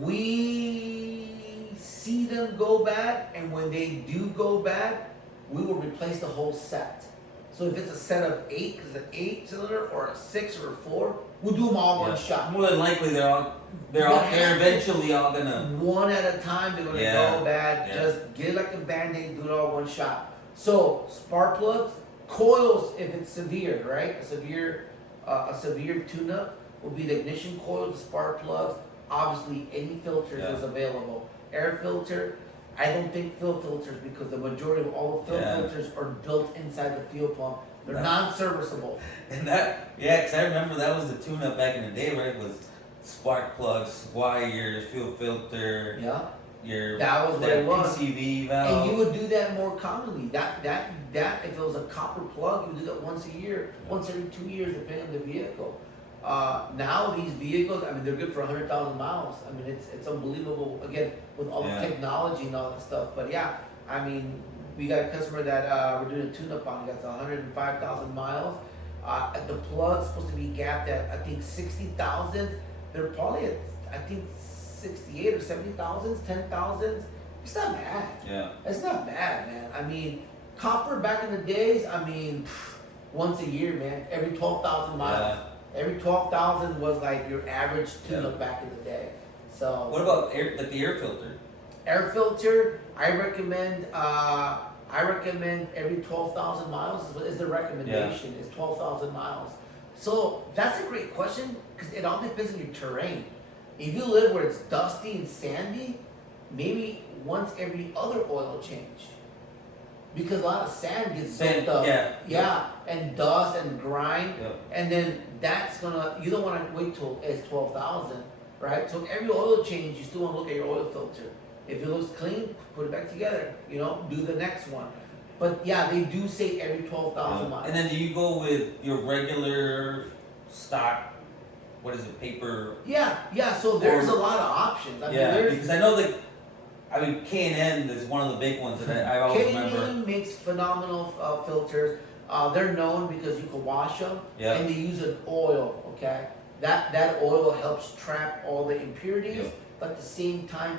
We see them go bad, and when they do go bad, we will replace the whole set. So if it's a set of 8, because an 8-cylinder or a 6 or a 4, we'll do them all one shot. More than likely, they're eventually all gonna one at a time. They're gonna go bad. Yeah. Just get it like a Band-Aid, do it all one shot. So spark plugs, coils. If it's severe, right? A severe tune-up will be the ignition coils, the spark plugs. Obviously, any filters is available. Air filter. I don't think fuel filters because the majority of all the fuel filters are built inside the fuel pump. They're non-serviceable. And because I remember that was the tune-up back in the day, right? It was spark plugs, wires, fuel filter. Yeah. that was what it was. PCV valve. And you would do that more commonly. That if it was a copper plug, you would do that once a year, once every 2 years, depending on the vehicle. Now these vehicles, I mean, they're good for 100,000 miles. I mean, it's unbelievable. Again, with all the technology and all that stuff. But yeah, I mean, we got a customer that we're doing a tune-up on. He got 105,000 miles. The plug's supposed to be gapped at, I think, 60,000. They're probably at, I think, 68 or 70,000, 10,000. It's not bad. Yeah. It's not bad, man. I mean, copper back in the days, I mean, once a year, man. Every 12,000 miles. Yeah. Every 12,000 was like your average tune-up back in the day. So. What about the air filter? Air filter, I recommend every 12,000 miles is the recommendation, is 12,000 miles. So that's a great question because it all depends on your terrain. If you live where it's dusty and sandy, maybe once every other oil change. Because a lot of sand gets built up. Yeah, and dust and grime. Yeah. And then you don't want to wait till it's 12,000, right? So every oil change, you still want to look at your oil filter. If it looks clean, put it back together. Do the next one. But yeah, they do say every 12,000 miles. And then do you go with your regular stock? What is it, paper? Yeah. So there's a lot of options. I mean, because I know that. I mean, K&N is one of the big ones that I always remember. K&N makes phenomenal filters. They're known because you can wash them, and they use an oil. Okay, that oil helps trap all the impurities, but at the same time,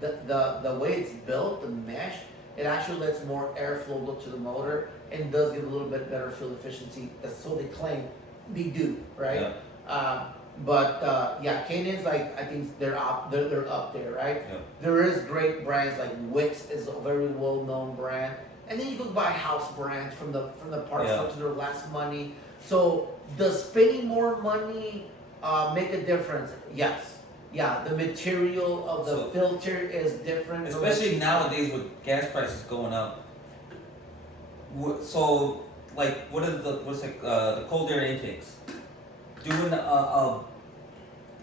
the way it's built, the mesh, it actually lets more airflow go to the motor and does give a little bit better fuel efficiency. That's so they claim. They do, right? Yeah. K&N's like, I think they're up there, right? Yeah. There is great brands like Wix is a very well known brand, and then you can buy house brands from the parts stores that are less money. So does spending more money make a difference? Yes. Yeah, the material of the filter is different. Especially nowadays with gas prices going up. So, like, the cold air intakes? Doing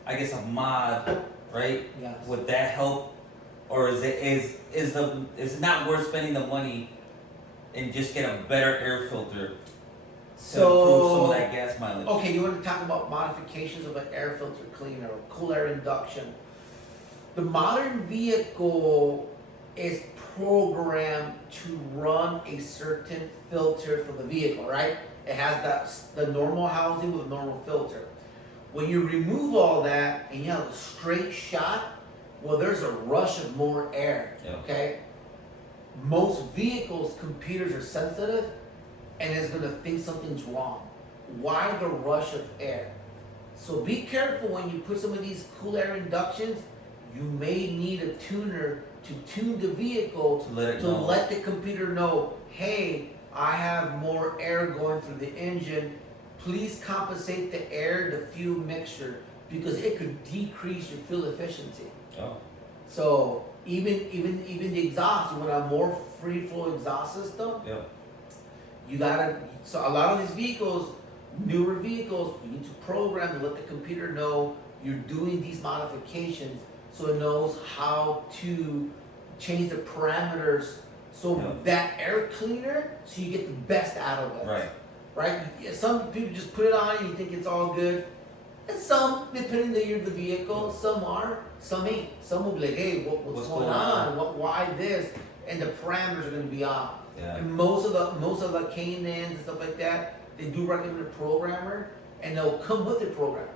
I guess a mod, right? Yes. Would that help, or is it not worth spending the money and just get a better air filter to improve some of that gas mileage? Okay, you want to talk about modifications of an air filter cleaner or cool air induction? The modern vehicle is programmed to run a certain filter for the vehicle, right? It has the normal housing with a normal filter. When you remove all that and you have a straight shot, well, there's a rush of more air, okay? Most vehicles, computers are sensitive and it's gonna think something's wrong. Why the rush of air? So be careful when you put some of these cool air inductions. You may need a tuner to tune the vehicle to let the computer know, hey, I have more air going through the engine. Please compensate the air to fuel mixture because it could decrease your fuel efficiency. Oh. So even the exhaust, you want a more free flow exhaust system. Yeah. So a lot of these vehicles, newer vehicles, you need to program to let the computer know you're doing these modifications so it knows how to change the parameters so that air cleaner, so you get the best out of it. Right? Some people just put it on and you think it's all good. And some, depending on the year of the vehicle, some are, some ain't. Some will be like, hey, what's going on? Why this? And the parameters are going to be off. Yeah. And most of the K&Ns and stuff like that, they do recommend a programmer, and they'll come with a programmer.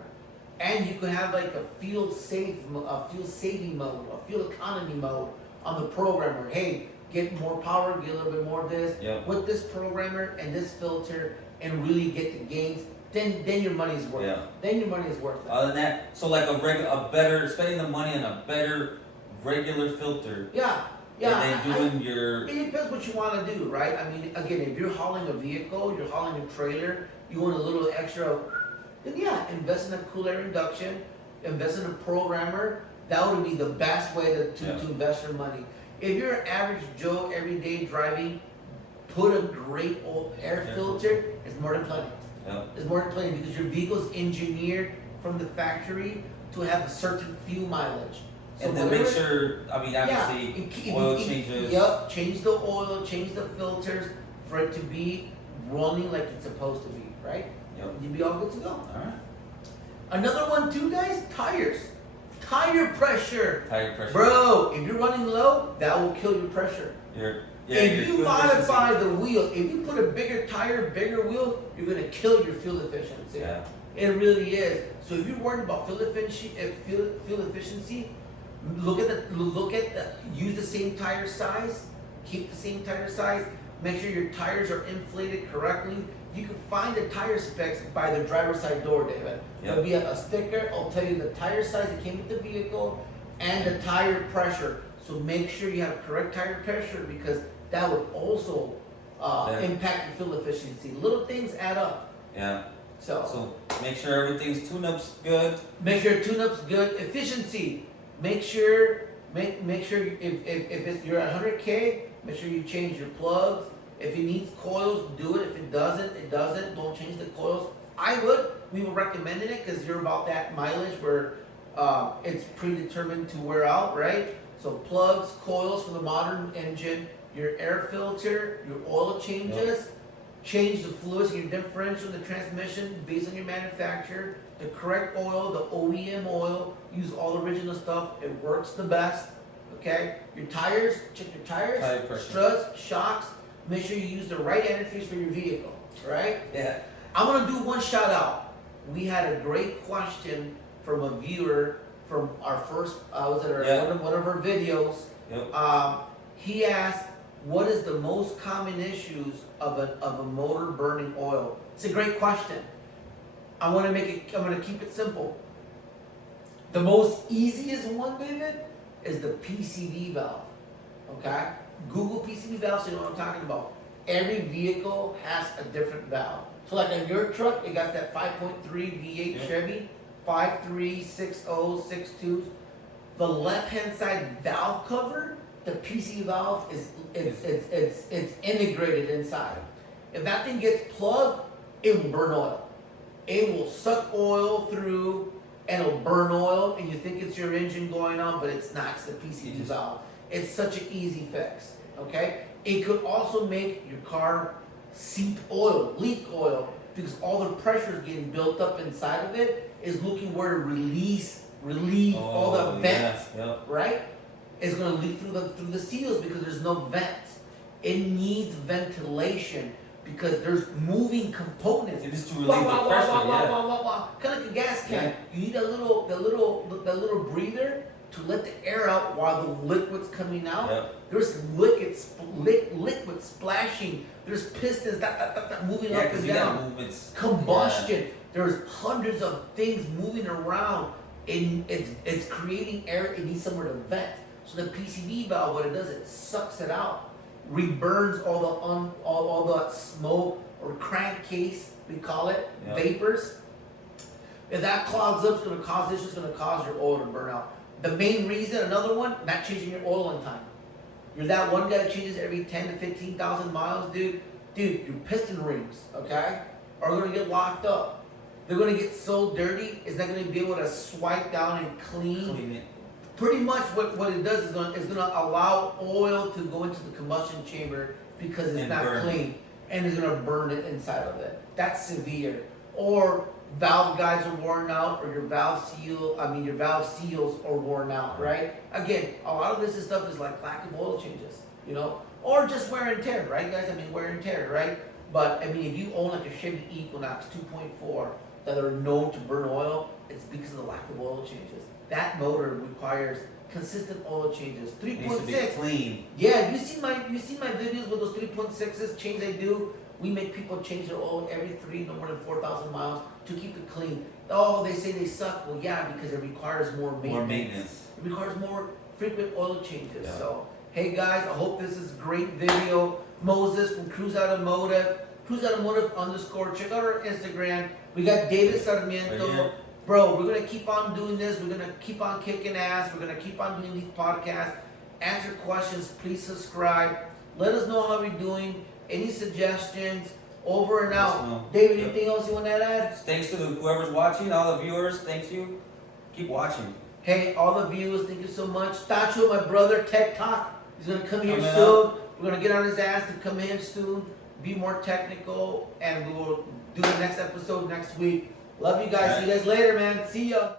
And you can have like a fuel saving mode, a fuel economy mode on the programmer. Hey, get more power, get a little bit more of this with this programmer and this filter, and really get the gains. Then your money's worth it. Then your money is worth it. Other than that, so like a better, spending the money on a better regular filter. Yeah. And then doing your. It depends what you want to do, right? I mean, again, if you're hauling a vehicle, you're hauling a trailer, you want a little extra, then invest in a cool air induction, invest in a programmer. That would be the best way to invest your money. If you're an average Joe, everyday driving, put a great old air filter. It's more than plenty. It's more than plenty because your vehicle's engineered from the factory to have a certain fuel mileage. So and then make sure, I mean, obviously, oil changes. Yep, change the oil, change the filters for it to be running like it's supposed to be, right? Yep. You'd be all good to go. Alright. Another one too, guys, tires. Tire pressure. Tire pressure. Bro, if you're running low, that will kill your pressure. If you modify the wheel, if you put a bigger tire, bigger wheel, you're gonna kill your fuel efficiency. Yeah. It really is. So if you're worried about fuel efficiency, use the same tire size, keep the same tire size, make sure your tires are inflated correctly. You can find the tire specs by the driver's side door, David. Yep. There'll be a sticker. I'll tell you the tire size that came with the vehicle and the tire pressure. So make sure you have correct tire pressure because that would also impact your fuel efficiency. Little things add up. Yeah. So make sure everything's tune-up's good. Make sure tune-up's good. Efficiency. Make sure if you're at 100K, make sure you change your plugs. If it needs coils, do it. If it doesn't, it doesn't. Don't change the coils. We would recommend it because you're about that mileage where it's predetermined to wear out, right? So plugs, coils for the modern engine, your air filter, your oil changes, change the fluids in your differential, the transmission based on your manufacturer, the correct oil, the OEM oil, use all the original stuff. It works the best, okay? Your tires, check your tires, struts, shocks. Make sure you use the right antifreeze for your vehicle, right? Yeah. I'm gonna do one shout out. We had a great question from a viewer from our first, one of our videos. Yep. He asked, what is the most common issues of a motor burning oil? It's a great question. I'm gonna keep it simple. The most easiest one, David, is the PCV valve. Okay? Google PCV valve so you know what I'm talking about. Every vehicle has a different valve. So like on your truck, it got that 5.3 V8 Chevy, 5.36062. The left-hand side valve cover, the PCV valve it's integrated inside. If that thing gets plugged, it will burn oil. It will suck oil through and it'll burn oil, and you think it's your engine going on, but it's not. It's the PCV valve. It's such an easy fix. Okay. It could also make your car seep oil, leak oil, because all the pressure is getting built up inside of it is looking where to relieve all the vents, right? It's going to leak through the seals because there's no vents. It needs ventilation because there's moving components. It is to relieve the pressure, kind of like a gas can. Yeah. You need the little breather to let the air out while the liquid's coming out. Yep. There's liquid splashing. There's pistons that moving up and down. Combustion. There's hundreds of things moving around. It's creating air. It needs somewhere to vent. So the PCV valve, what it does, it sucks it out, reburns all the smoke or crankcase, we call it, vapors. If that clogs up, it's going to cause issues. It's going to cause your oil to burn out. The main reason, another one, not changing your oil on time. You're that one guy that changes every 10 to 15,000 miles, dude. Dude, your piston rings, okay, are going to get locked up. They're going to get so dirty, it's not going to be able to swipe down and clean it. Pretty much what it does is going to allow oil to go into the combustion chamber because it's not clean, and it's going to burn it inside of it. That's severe. Or valve guides are worn out, or your valve seals are worn out, right? Again, a lot of this stuff is like lack of oil changes, or just wear and tear, right, guys? I mean, wear and tear, right? But I mean, if you own like a Chevy Equinox 2.4 that are known to burn oil, it's because of the lack of oil changes. That motor requires consistent oil changes. 3.6 clean. Yeah, you see my videos with those 3.6s change I do. We make people change their oil every no more than 4,000 miles to keep it clean. Oh, they say they suck. Well, yeah, because it requires more maintenance. It requires more frequent oil changes. Yeah. So, hey guys, I hope this is a great video. Moses from Cruz Automotive, Cruz Automotive _ check out our Instagram. We got David Sarmiento. Bro, we're going to keep on doing this. We're going to keep on kicking ass. We're going to keep on doing these podcasts. Answer questions. Please subscribe. Let us know how we're doing. Any suggestions? Over and out. David, anything else you want to add? Thanks to whoever's watching, all the viewers. Thank you. Keep watching. Hey, all the viewers, thank you so much. Tacho, my brother, Tech Talk, he's gonna come here Coming soon. up. We're gonna get on his ass to come in soon, be more technical, and we will do the next episode next week. Love you guys. See you guys later, man. See ya.